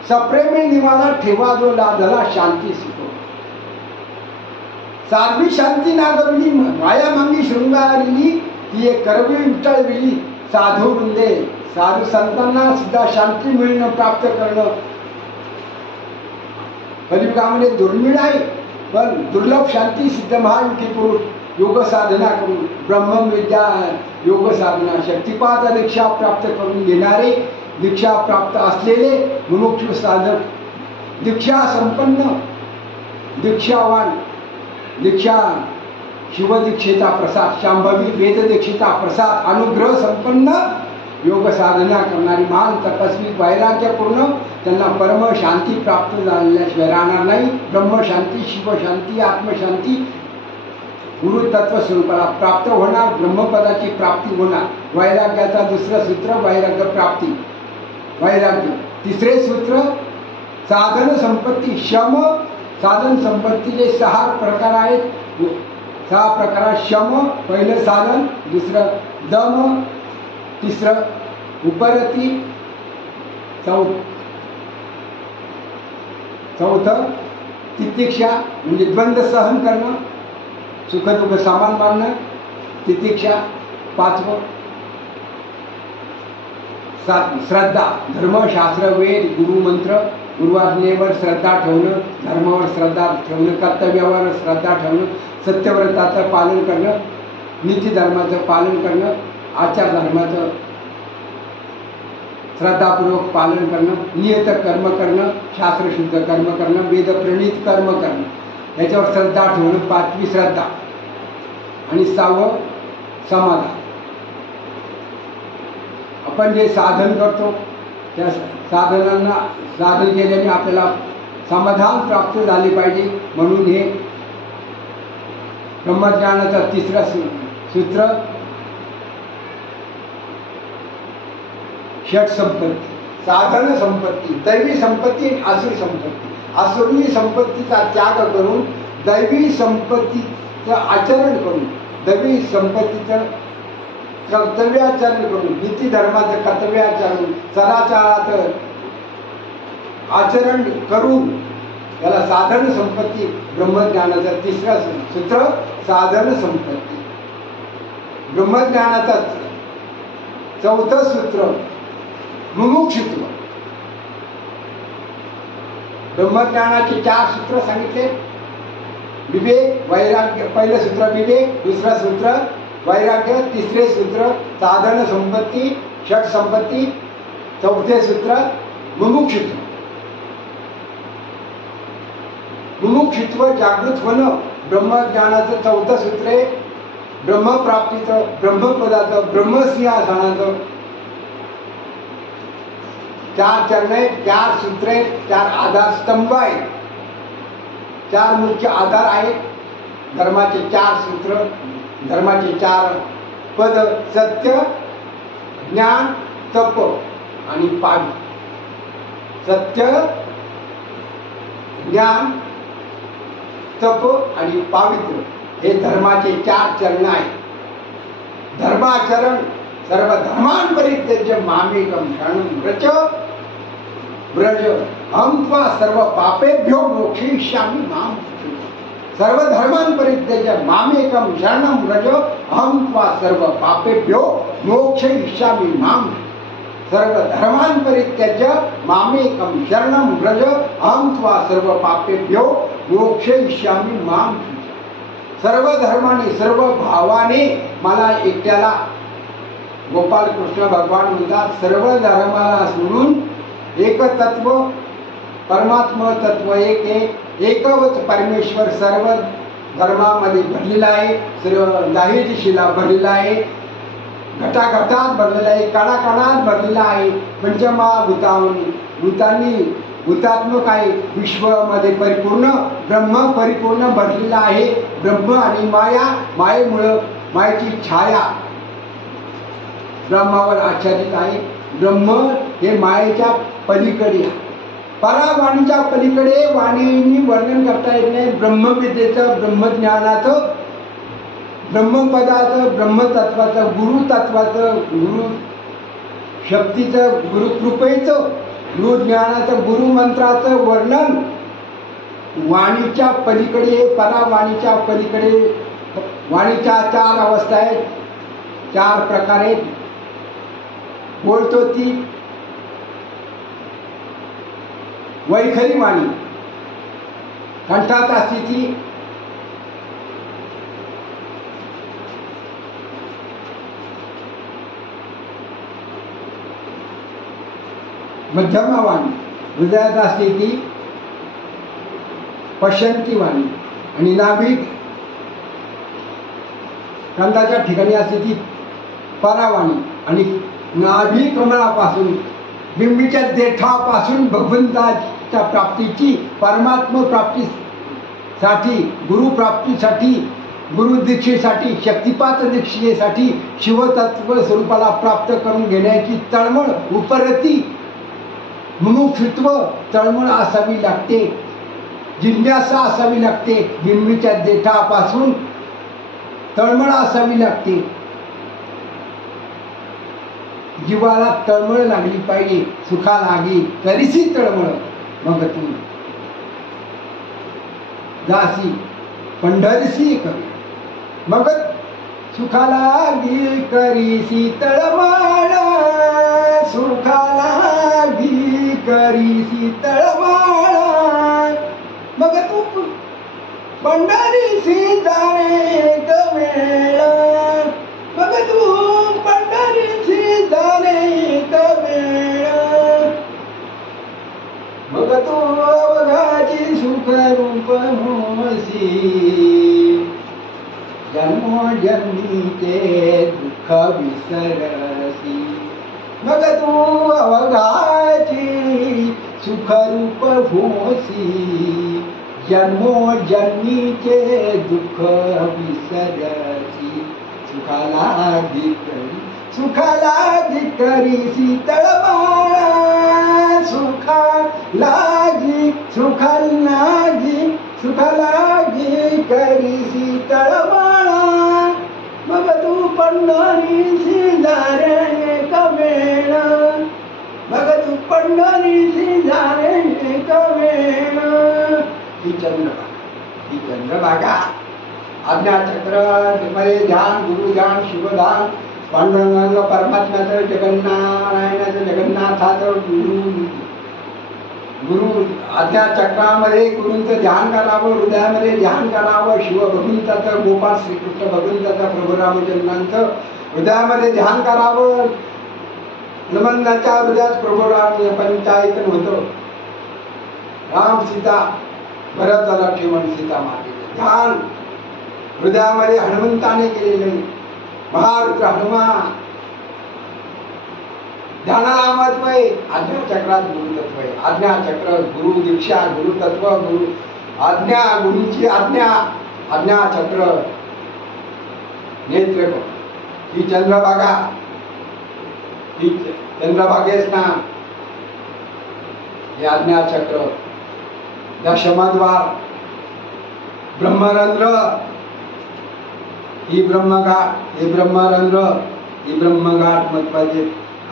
सप्रेमी निवाला ठेवा जो लादला शांती शिकव. साध्वी शांती नागवली माया मांगी शृंगारली, ती एक करवी उटळविली साधू वृंदे. साधू संतांना सुद्धा शांती मिळणं, प्राप्त करणं कलियुगामध्ये दुर्मिळ आहे. पण दुर्लभ शांती सिद्ध महायुगी पुरुष योग साधना करून, ब्रह्मविद्या योग साधना, शक्तिपात दीक्षा प्राप्त करून घेणारे, दीक्षा प्राप्त असलेले मुमुक्षु साधक, दीक्षा संपन्न, दीक्षावान, दीक्षा शिवदीक्षेचा प्रसाद, शांभवी वेद दीक्षेचा प्रसाद, अनुग्रह संपन्न योग साधना करणारी महान तपस्वी, वैराग्यपूर्ण, त्यांना परम शांती प्राप्त झाल्याशिवाय राहणार नाही. ब्रह्मशांती, शिवशांती, आत्मशांती, गुरुतत्व स्वरूपाला प्राप्त होणार, ब्रह्मपदाची प्राप्ती होणार. वैराग्याचा दुसरं सूत्र वैराग्य प्राप्ती, वैराग्य. तिसरे सूत्र साधन संपत्ती, शम. साधन संपत्तीचे 6 प्रकार आहेत. 6 प्रकारात शम पहिलं साधन, दुसरं दम, तिसरं उपरती, चौथं तितिक्षा म्हणजे द्वंद्व सहन करणं, सुखदुःख सामान मानणं, तितिक्षा. 5वं श्रद्धा, धर्म, शास्त्र, वेद, गुरुमंत्र, गुरुआज्ञेवर श्रद्धा ठेवणं, धर्मावर श्रद्धा ठेवणं, कर्तव्यावर श्रद्धा ठेवणं, सत्यव्रताचं पालन करणं, नीतिधर्माचं पालन करणं, आचार धर्माचं श्रद्धापूर्वक पालन करणं, नियत कर्म करणं, शास्त्रशुद्ध कर्म करणं, वेदप्रणीत कर्म करणं, याच्यावर श्रद्धा ठेवणं. 5वी श्रद्धा. आणि 6वं समाधान. आपण जे साधन करतो त्या साधन केल्याने आपल्याला समाधान प्राप्त झाले पाहिजे. म्हणून हे ब्रह्मज्ञानाचं तिसरं सूत्र षट संपत्ती. साधन संपत्ती, दैवी संपत्ती, आसुरी संपत्ती. आसुरी संपत्तीचा त्याग करून दैवी संपत्तीचं आचरण करून, दैवी संपत्तीचं कर्तव्याचरण करून, नीती धर्माचं कर्तव्याचरण, सदाचाराचं आचरण करून याला साधन संपत्ती. ब्रह्मज्ञानाचं तिसरं सूत्र साधन संपत्ती. ब्रह्मज्ञानाचं चौथं सूत्र मुमुक्षुत्व. ब्रह्मज्ञानाचे 4 सूत्र सांगितले. विवेक, वैराग्य. पहिलं सूत्र विवेक, दुसरं सूत्र वैराग्य, तिसरे सूत्र साधन संपत्ती, षट संपत्ती, चौथे सूत्र मुमुक्षुत्व. मुमुक्षुत्व जागृत होणं ब्रह्मज्ञानाचं चौथं सूत्र आहे. ब्रह्मप्राप्तीचं, ब्रह्मपदाचं, ब्रह्मसिंहासनाचं 4 चरण आहेत, 4 सूत्र आहेत, 4 आधारस्तंभ आहेत, 4 मुख्य आधार आहेत. धर्माचे 4 सूत्र, धर्माचे 4 पद, सत्य, ज्ञान, तप आणि पावित्र्य. सत्य, ज्ञान, तप आणि पावित्र्य हे धर्माचे 4 चरण आहेत. धर्माचरण सर्व धर्मांपरित्यज्य मामेकं शरणं व्रज अहं त्वा सर्व पापेभ्यो मोक्षयिष्यामि मां. सर्व धर्मांपरित्यज्य मामेकं शरणं व्रज अहं त्वा सर्व पापेभ्यो मोक्षयिष्यामि मां. सर्व धर्मांपरित्यज्य मामेकं शरणं व्रज अहं त्वा सर्व पापेभ्यो मोक्षयिष्यामि मां. सर्व धर्माने, सर्व भावाने मला एकट्याला, गोपाल कृष्ण भगवान म्हणतात, सर्व धर्माला सोडून एकतत्व परमात्मा तत्व एक आहे, एकवच परमेश्वर सर्व धर्मामध्ये भरलेला आहे, सर्व दाही दिशेला भरलेला आहे. घटाघटात भरलेला आहे, कणाकणात भरलेला आहे. पंचमहाभूतावनी भूतात्मक आहे. विश्वमध्ये परिपूर्ण ब्रह्म परिपूर्ण भरलेला आहे. ब्रह्म आणि मायेमुळं मायेची छाया ब्रह्मावर आच्छादित आहे. ब्रह्म हे मायेच्या पलीकडे आहे. परावाणीच्या पलीकडे वाणीने वर्णन करता येत नाही. ब्रह्मविद्येचं, ब्रह्मज्ञानाचं, ब्रह्मपदाचं, ब्रह्मतत्वाचं, गुरुतत्वाचं, गुरु शक्तीचं, गुरुकृपेचं, गुरुज्ञानाचं, गुरुमंत्राचं वर्णन वाणीच्या पलीकडे, परावाणीच्या पलीकडे. वाणीच्या 4 अवस्था आहेत, 4 प्रकार आहेत. बोलतो ती वैखरी वाणी, कंठात असते ती मध्यमा वाणी, हृदयात असते ती पश्यंती वाणी, आणि नाभिक कंदाच्या ठिकाणी असते ती परावाणी. आणि नाभी कमळापासून, बिंबीच्या देठापासून भगवंताच्या प्राप्तीची, परमात्म प्राप्तीसाठी, गुरुप्राप्तीसाठी, गुरुदीक्षेसाठी, शक्तिपात दीक्षेसाठी, शिवतत्व स्वरूपाला प्राप्त करून घेण्याची तळमळ, उपरती, मुमुक्षुत्व, तळमळ असावी लागते, जिज्ञासा असावी लागते. बिंबीच्या देठापासून तळमळ असावी लागते. जीवाला तळमळ लागली पाहिजे. सुखा लागी करीसी तळमळ, मग तू जासी पंढरीसी कवी. मग सुखा लागी करीसी तळमळ, सुखा लागी करीसी तळमळ, मग तू पंढरीसी जाणे कवेळ, मग तू पंढरीसी जाणे कवेळ, मग तू अवघाची सुखरूप होसी, जन्मोजन्मीचे दुःख विसरसी, मग तू अवघाची सुखरूप होसी, जन्मोजन्मीचे दुःख विसरसी. सुखाला करीसी तळमळ, सुखालागी करीसी तळमळ, मग तू पंढरीसी जाणे कवेळ, मग तू पंढरीसी जाणे कवेळ. ही चंद्रभागा आज्ञाचक्र मध्ये ध्यान, गुरुध्यान, शिवध्यान, पांडुरंग परमात्म्याचं, जगन्नारायणाचं, जगन्नाथाचं गुरु आज्ञाचक्रामध्ये गुरूंचं ध्यान करावं, हृदयामध्ये ध्यान करावं. शिव भगवंताचं, गोपाळ श्रीकृष्ण भगवंताचं, प्रभू रामचंद्रांचं हृदयामध्ये ध्यान करावं. नमंदाच्या हृदयात प्रभू राम पंचायतन होतं. राम सीता, भरत लक्ष्मण सीता मातेचं ध्यान हृदयामध्ये हनुमंताने केलेलं. महारुद्र हनुमान ध्यानाला महत्व आहे. आज्ञाचक्रात गुरुतत्व आहे. आज्ञाचक्र, गुरु दीक्षा, गुरुतत्व, गुरु आज्ञा, गुरुची आज्ञा, आज्ञाचक्र, नेत्र. ही चंद्रभागा, ही चंद्रभागेच ना, हे आज्ञाचक्र. दशमद्वार, ब्रह्मरंध्र, ही ब्रह्मगाठ, हे ब्रह्मरंध्र, ही ब्रह्मगाठ महत्वाचे.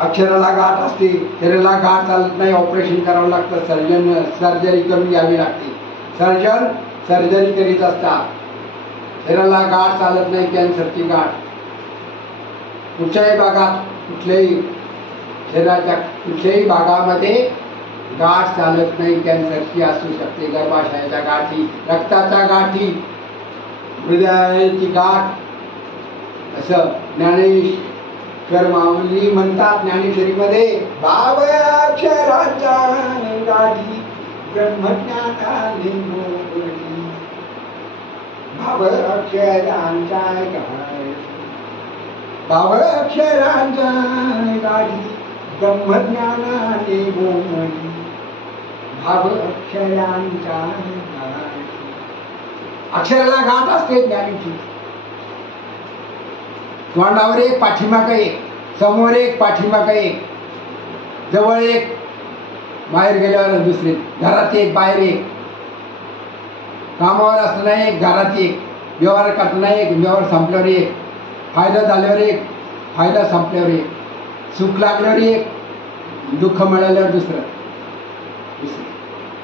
अक्षराला गाठ असते, शरीराला गाठ चालत नाही, ऑपरेशन करावं लागतं, सर्जरी करून घ्यावी लागते. सर्जरी करीत असतात. शरीराला गाठ चालत नाही, कॅन्सरची गाठ. कुठच्याही भागात, कुठल्याही शरीराच्या कुठल्याही भागामध्ये गाठ चालत नाही, कॅन्सरची असू शकते. गर्भाशयाच्या गाठी, रक्ताच्या गाठी, हृदयाची गाठ, असं ज्ञानेश्वर माऊली म्हणतात ज्ञानेश्वरीमध्ये. भावाक्षराच्या गाठी ब्रह्मज्ञानाने मोकळी, भावाक्षरांच्या गाठी पावळ अक्षरांच्या गाडी ब्रह्मज्ञानाने गोमडी भाव अक्षरांच्या गाडी. अक्षराला गाठ असते ज्ञानाची. तोंडावर एक पाठीमाग एक, समोर एक पाठीमाग एक, जवळ एक बाहेर गेल्यावर दुसरे, घरात एक बाहेर एक, कामावर असताना एक घरात एक, व्यवहार करताना एक व्यवहार संपल्यावर एक, फायदा झाल्यावर एक फायदा संपल्यावर एक, सुख लागल्यावर एक, दुःख मिळाल्यावर दुसरं.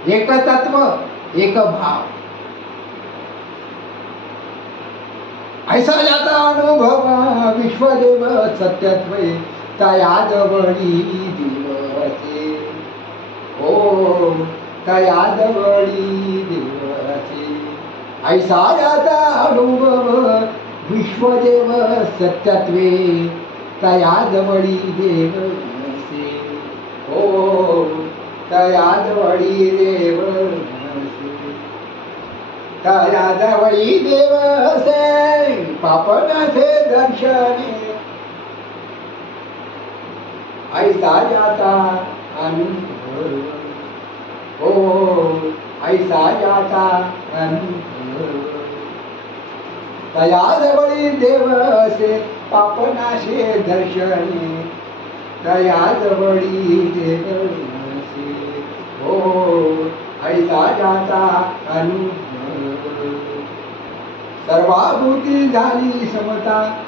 एक तत्व एक भाव. ऐसा जाता अनुभव विश्वदेव सत्यत्वे तयाजवळी दिवसे. ओ तयाजवळी दिवसे. ऐसा जाता अनुभव विश्वदेव सत्यत्वे तयाजवळी देवसे. ओ तयाजवळी देवसे. तयाजवळी देवसे पापनाचे दर्शने. ऐसा जाता अनुभव. ओ ऐसा जाता अनुभव. तयाजवळी देवसे पापनाशे दर्शने. तयाजवळी देवसे. ओ ऐसा जाता अनुभव. सर्वाभूती झाली समता.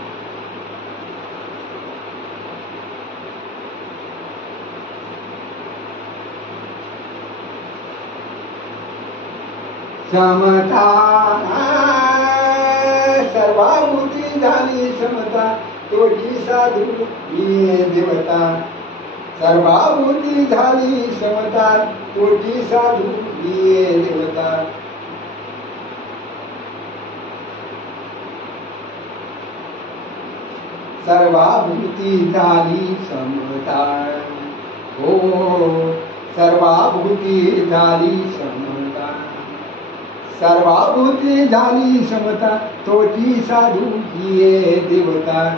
समता सर्वाभूती झाली समता. तोची साधू ये देवता. सर्वाभूती झाली समता. तोची साधू ये देवता. सर्वाभूती झाली समता. हो सर्वाभूती झाली समता. सर्वाभूती झाली समता. तोची साधू ये देवता.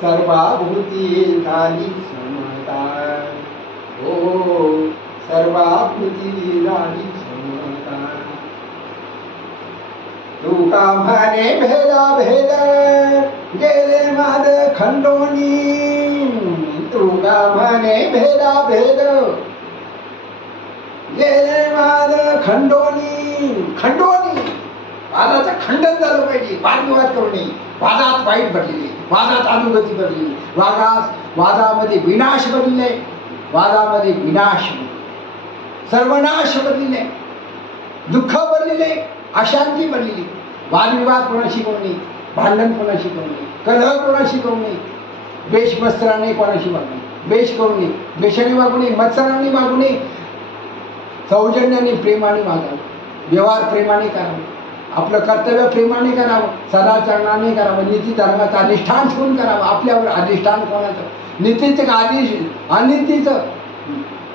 सर्वाभूती झाली समता. हो सर्वाभूती झाली समता. तुका म्हणे भेदा भेद गेले माद खंडोनी. तुका म्हणे भेदा भेद गेले माद खंडोनी. खंडोनी वादाचं खंडन झालं पाहिजे. वादविवाद करू नये. वादात वाईट भरलेली, वादात अनुगती भरलेली, वादामध्ये विनाश भरलेले, वादामध्ये विनाश सर्वनाश भरलेले, दुःख भरलेले, अशांती भरलेली. वादविवाद कोणाशी करू नये. भांडण कोणाशी करू नये. कलह कोणाशी करू नये. द्वेष मत्सराने कोणाशी वागू नये. द्वेष करू नये. द्वेषाने वागू नये. मत्सराने वागू नये. सौजन्याने प्रेमाने वागावं. व्यवहार प्रेमाने करावं. आपलं कर्तव्य प्रेमाने करावं. सदाचरणाने करावं. नीती धर्माचं अधिष्ठान ठेवून करावं. आपल्यावर अधिष्ठान कोणाचं. नीतीचं अनितीचं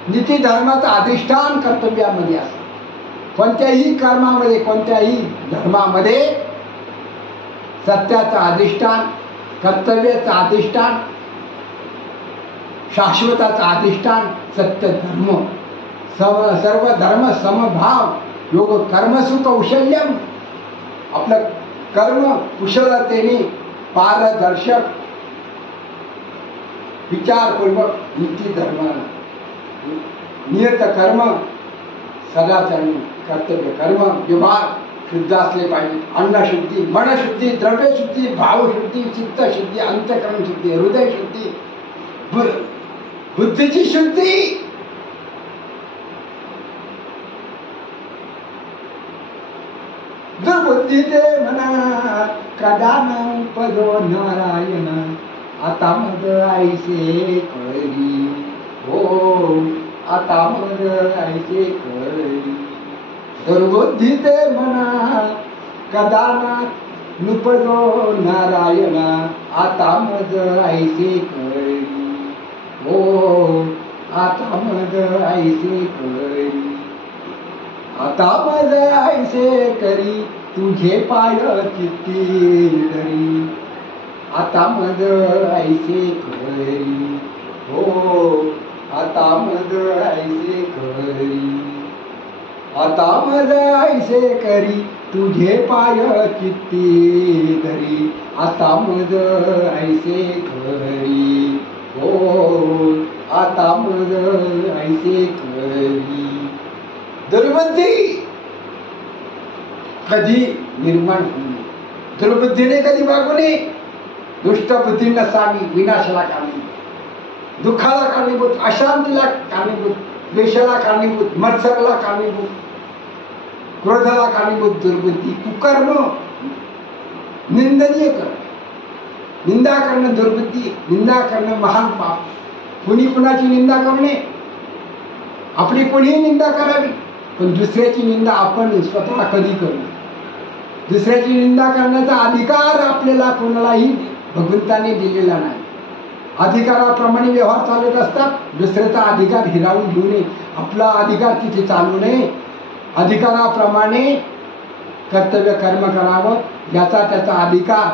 नीती धर्माचं अधिष्ठान कर्तव्यामध्ये असतं. कोणत्याही कर्मामध्ये कोणत्याही धर्मामध्ये सत्याचं अधिष्ठान, कर्तव्याचं अधिष्ठान, शाश्वताचं अधिष्ठान सत्य धर्म. सर्व धर्म समभाव. योग कर्मसु कौशल्यम. आपलं कर्म कुशलतेने पारदर्शक विचारपूर्वक नीती धर्म नियत कर्म सदाचरण कर्तव्य कर्म व्यवहार शुद्ध असले पाहिजे. अन्नशुद्धी, मनशुद्धी, द्रव्यशुद्धी, भावशुद्धी, चित्तशुद्धी, अंतःकरण शुद्धी, हृदय शुद्धी, बुद्धीची शुद्धी. दुर्बुद्धी ते म्हणा कदा न पदो नारायण. आता मग ऐसे कळली. हो आता मग ऐसे कळली. दुर्बुद्धी ते म्हणा कदा नुपदो नारायण. आता मग ऐसे कळली. हो आता मग ऐसे कळली. आता मग ऐसे करी तुझे पाय चित्ती धरी. आता मज ऐसे करी, हो आता मज ऐसे करी, आता मज ऐसे करी, तुझे पाय चित्ती धरी, आता मज ऐसे करी, हो आता मज ऐसे करी. दुर्बुद्धी कधी निर्माण होईल, दुर्बुद्धीने कधी वागू नये. दुष्ट बुद्धी नसावी, विनाशाला कारणीभूत, दुःखाला कारणीभूत, अशांतीला कारणीभूत, द्वेषाला कारणीभूत, मत्सराला कारणीभूत, क्रोधाला कारणीभूत दुर्बुद्धी. कुकर्म निंदनीय कर्म, निंदा करणं दुर्बुद्धी, निंदा करणं महान पाप. कुणी कुणाची निंदा करणे, आपली कोणीही निंदा करावी, पण दुसऱ्याची निंदा आपण स्वतः कधी करू. दुसऱ्याची निंदा करण्याचा अधिकार आपल्याला कोणालाही भगवंताने दिलेला नाही. अधिकाराप्रमाणे व्यवहार चालत असतात. दुसऱ्याचा अधिकार हिरावून घेऊ नये, आपला अधिकार तिथे चालू नये. अधिकाराप्रमाणे कर्तव्य कर्म करावं, ज्याचा त्याचा अधिकार,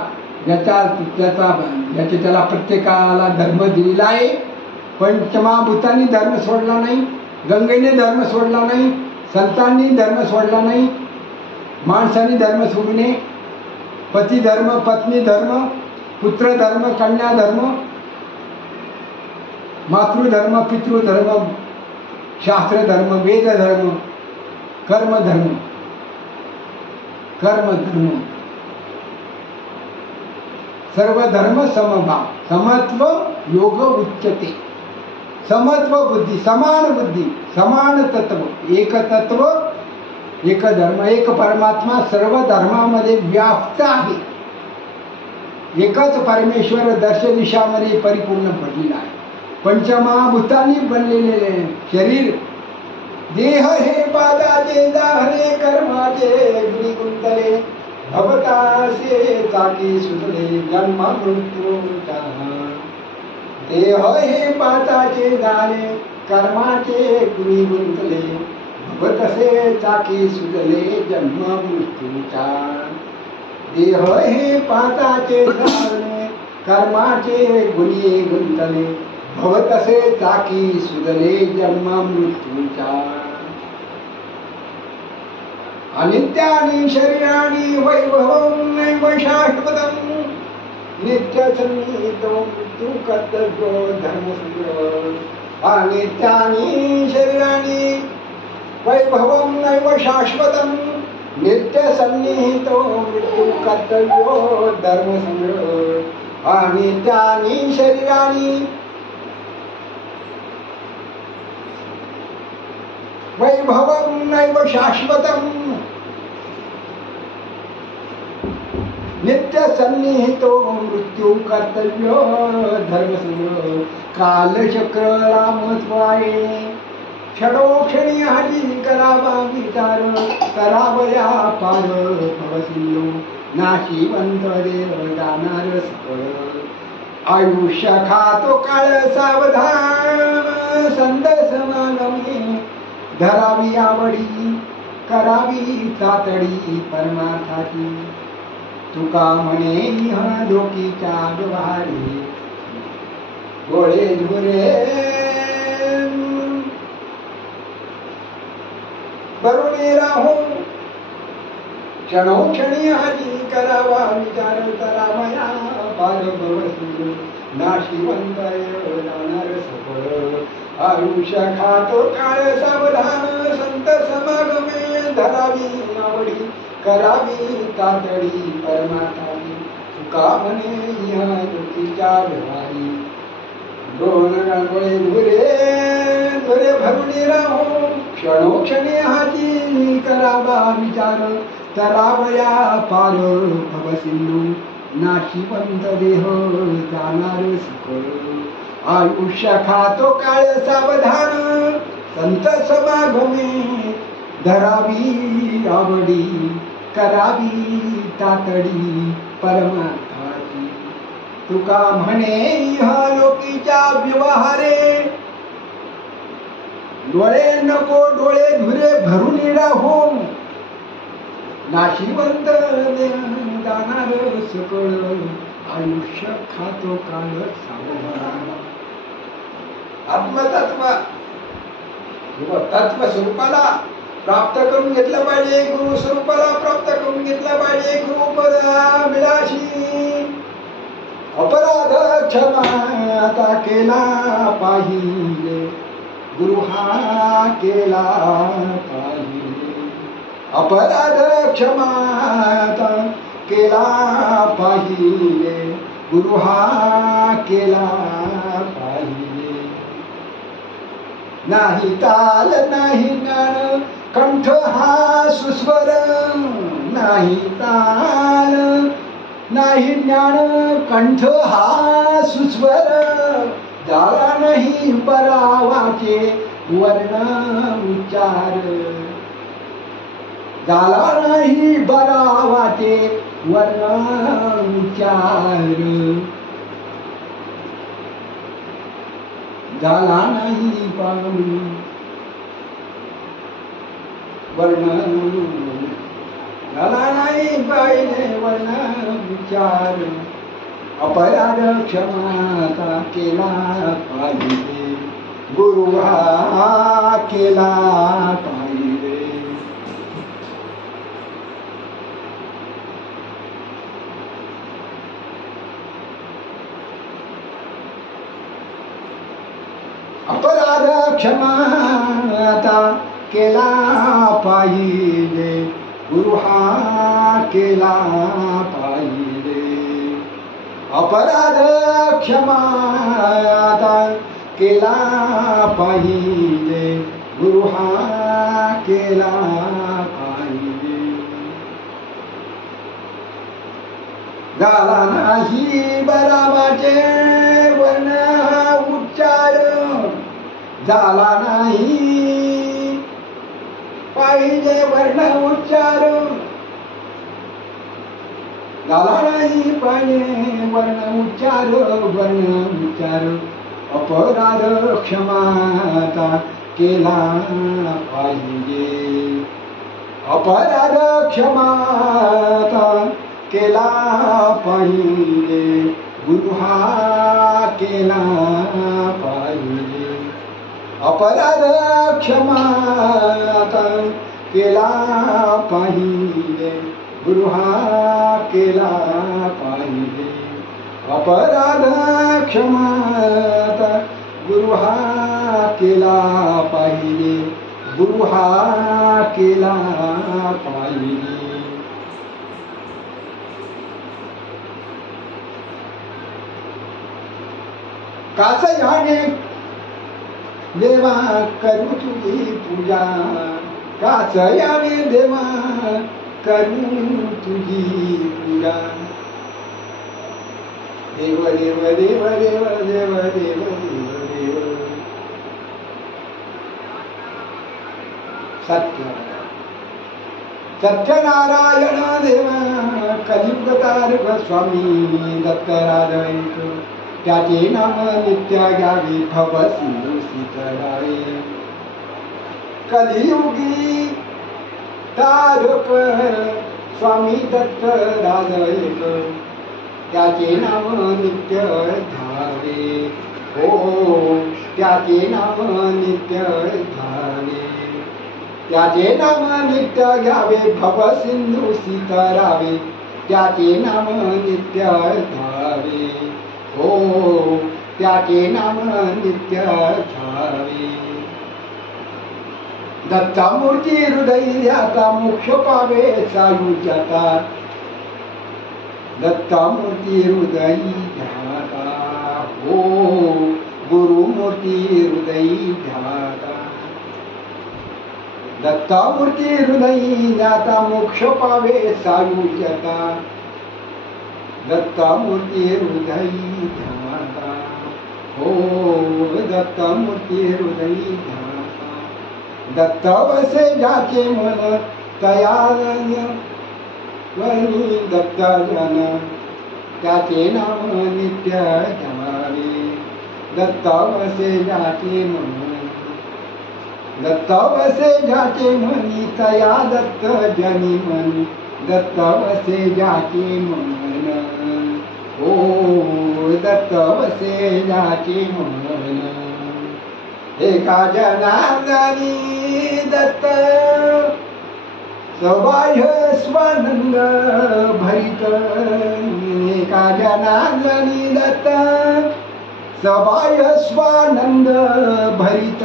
ज्याचे त्याला प्रत्येकाला धर्म दिलेला आहे. पंचमहाभूतांनी धर्म सोडला नाही, गंगेने धर्म सोडला नाही, संतांनी धर्म सोडला नाही, माणसाने धर्म सोडू नये. पती धर्म, पत्नी धर्म, पुत्र धर्म, कन्या धर्म, मातृधर्म, पितृधर्म, शास्त्र धर्म, वेद धर्म, कर्म धर्म, कर्म धर्म, सर्व धर्म समभाव, समत्व योग उच्चते. समत्व बुद्धी, समान बुद्धी, समान तत्व, एक तत्व, एक धर्म, एक परमात्मा सर्व धर्मामध्ये व्याप्त आहे. एकच परमेश्वर दश दिशामध्ये परिपूर्ण भरलेला आहे. पंचमहाभूतांनी बनलेले शरीर, देह हे पादाचे दाहने, कर्माचे गुणी गुंतले, भवतासे चाकी सुचले, जन्म मृत्यूचा. देह हे पादाचे दाहने, कर्माचे गुणी गुंतले, भवतसे चाकी सुचले, जन्म मृत्यूचा. देह हे पादाचे दाहने, कर्माचे गुणी गुंतले, भवतसे चाकी सुचले, जन्म मृत्यूचा. अनित्यानि शरीराणि वैभवं नैव शाश्वतं, नित्यसन्निहितो मृत्यु कर्तव्यो धर्मसंग्रह. अनित्यानि शरीराणि वैभवं नैव शाश्वतं, नित्यसन्निहितो मृत्यु कर्तव्यो धर्मसंग्रह. अनित्यानि शरीराणि वैभवं नैव शाश्वतं, नित्य सन्निहितो मृत्यू कर्तव्यो धर्मसंग्रह. कालचक्राला महत्व आहे, क्षणोक्षणी हाती करावा विचार, करावया पार भवसिंधू, नाशिवंत देव जाणार सकळ. आयुष्य खातो काळ सावधान, संत समागमी धरावी आवडी, करावी तातडी परमार्थाची. तुका म्हणे इह लोकीच्या व्यवहारी, डोळे झुरे करुणे राहो, क्षणोक्षणी हाती करावा विचार, करावया पार भवसिंधू, नाशिवंत जाणार सकळ. आयुष्य खातो काळ सावधान, संत समागमे धरावी आवडी, करावी तातडी परमार्थाची. तुका म्हणे इह लोकीच्या व्यवहारी, डोळे झुरे भरुणी राहो, क्षणोक्षणी हाती करावा विचार, करावया पार भवसिंधू, नाशिवंत देह जाणार सकळ. आयुष्य खातो काळ सावधान, संत समागमे धरावी आवडी, करावी तातडी परमार्थाची. तुका म्हणे ह्या लोकीच्या व्यवहारे, डोळे नको डोळे धुरे भरून राहो, नाशिवंत जाणार सकळ. आयुष्य खातो काळ सावधान. आत्मतत्व किंवा तत्व स्वरूपाला प्राप्त करून घेतलं पाहिजे. गुरु स्वरूपाला प्राप्त करून घेतलं पाहिजे. गुरुपदा विलाशी अपराध क्षमा आता केला पाहिजे. गुरु हा केला पाहिजे. अपराध क्षमा आता केला पाहिजे. गुरु हा केला पाहिजे. नाही ताल नाही ज्ञान कंठ हा सुस्वर. नाही ताल नाही ज्ञान कंठ हा सुस्वर. झाला नाही परावाचे वर्ण उच्चार. झाला नाही बरावाचे वर्ण उच्चार. झाला नाही पाणी वर्ण. झाला नाही पाहिजे वर्ण विचार. अपराध क्षमाता केला पाहिजे. गुरु हा केला पाहिजे. अपराध क्षमाता केला पाहिजे. गुरु हा केला पाहिजे. अपराध क्षमाता केला पाहिजे. गुरु हा केला पाहिजे. झाला नाही बराबाचे वर्ण उच्चार. झाला नाही पाहिजे वर्ण उच्चार. झाला नाही पाहिजे वर्ण उच्चार. वर्ण उच्चार अपराध क्षमाता केला पाहिजे. अपराध क्षमाता केला पाहिजे. गुरु हा केला पाहिजे. अपराध क्षमाता केला पाहिजे. गुरु हा केला पाहिजे. अपराध क्षमाता गुरु हा केला पाहिजे. गुरु हा केला पाहिजे. कासयाने देवा करू तुझी पूजा. कासयाने देवा करू तुझी पूजा. देव देव देव देव देव देव देव देव. सत्यनारायण देव कलियुगतारक स्वामी दत्तराजैक. त्याचे नाम नित्य घ्यावे भव सिंधू सीतरावे. कलियुगी तारक स्वामी दत्तराजैक. त्याचे नाम नित्य घ्यावे. हो त्याचे नाम नित्य घ्यावे. त्याचे नाम नित्य घ्यावे भव सिंधू सीतरावे. त्याचे नाम नित्य घ्यावे. हो त्याचे नाम नित्य घ्यावे. दत्तामूर्ती हृदयी आता मोक्ष पावे सायुज्याता. दत्तामूर्ती हृदयी ध्याता. हो गुरुमूर्ती हृदयी ध्याता. दत्तामूर्ती हृदयी ध्याता मोक्ष पावे सायुज्यता. दत्तामूर्ती हृदयी ध्याता. हो दत्तामूर्ती हृदयी ध्याता. दत्त वसे ज्याचे मन तयान वणी दत्त जन. त्याचे नाम नित्य घ्यावे. दत्त वसे ज्याचे मन. दत्त वसे ज्याचे मनी तया दत्त जनी मन. दत्त वसे ज्याचे मन. हो दत्त वसे ज्याचे मन एका जनार्दनी दत्त सबाह्य स्वानंद भरित एका जनार्दनी दत्त सबाह्य स्वानंद भरित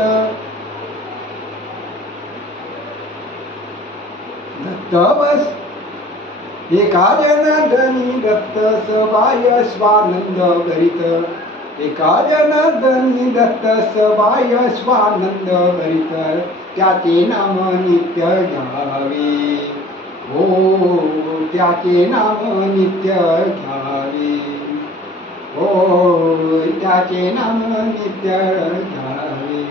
दत्त बस एका जनार्दनी दत्त सबाह्य स्वानंद भरित एका जनार्दनी दत्त सबाह्य स्वानंद भरित त्याचे नाम नित्य घ्यावे हो त्याचे नाम नित्य घ्यावे हो त्याचे नाम नित्य घ्यावे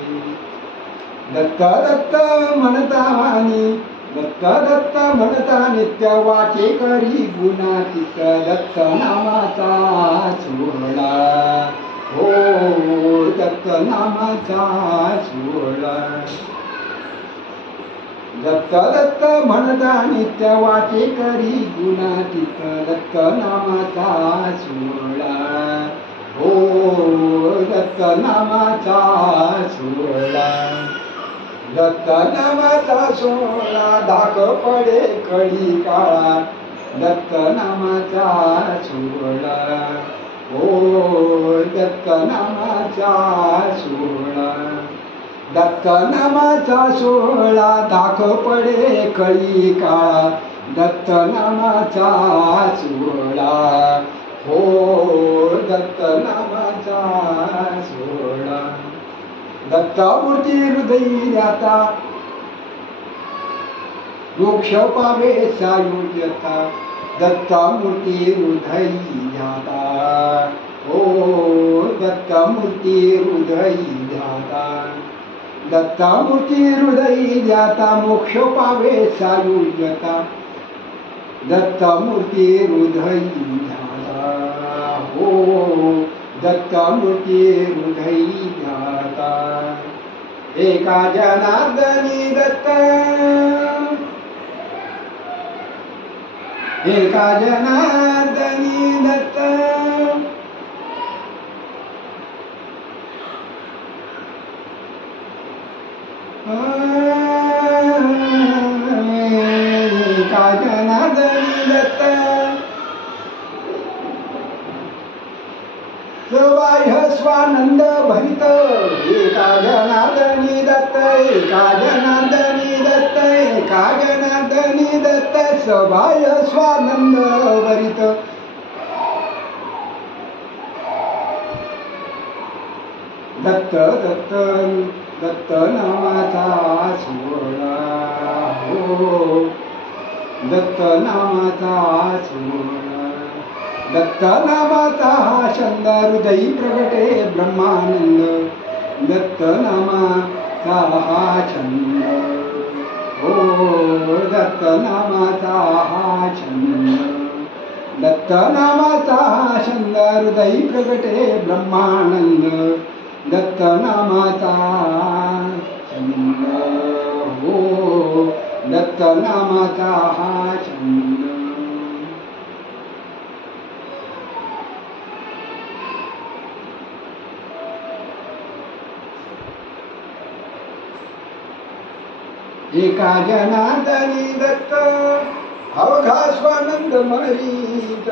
दत्त दत्त म्हणता वाणी दत्त दत्त म्हणता नित्य वाचे करी गुणातीत दत्त नामाचा सोहळा हो दत्त नामाचा सोहळा दत्त दत्त म्हणता नित्य वाचे करी गुणातीत दत्त नामाचा सोहळा हो दत्त नामाचा सोहळा दत्त नामाचा सोहळा धाक पडे कळी काळा दत्त नामाचा सोहळा हो दत्त नामाचा सोहळा दत्त नामाचा सोहळा धाक पडे कळी काळा दत्त नामाचा सोहळा हो दत्त नामाचा सोहळा दत्तामूर्ती हृदयी ध्याता मोक्ष पावे सायुज्यता दत्तामूर्ती हृदयी ध्याता हो दत्तामूर्ती हृदयी ध्याता दत्तामूर्ती हृदयी ध्याता मोक्ष पावे सायुज्यता दत्तामूर्ती हृदयी ध्याता हो दत्तामूर्ती हृदयी ध्याता एका जनार्दनी दत्त एका जनार्दनी दत्त एका जनार्दनी दत्त सबाह्य स्वानंद भरित एका जनार्दनी दत्त एका जनार्दनी दत्त एका जनार्दनी दत्त सबाह्य स्वानंद भरित दत्त दत्त दत्त नामाचा सोहळा हो दत्त नामाचा सोहळा दत्त नामाचा छंद हृदयी प्रगटे ब्रह्मानंद दत्त नामाचा छंद हो दत्त नामाचा छंद दत्त नामाचा छंद हृदयी प्रगटे ब्रह्मानंद दत्त नामाचा छंद हो दत्त नामाचा छंद एका जनार्दनी दत्त अवघा स्वानंद मरित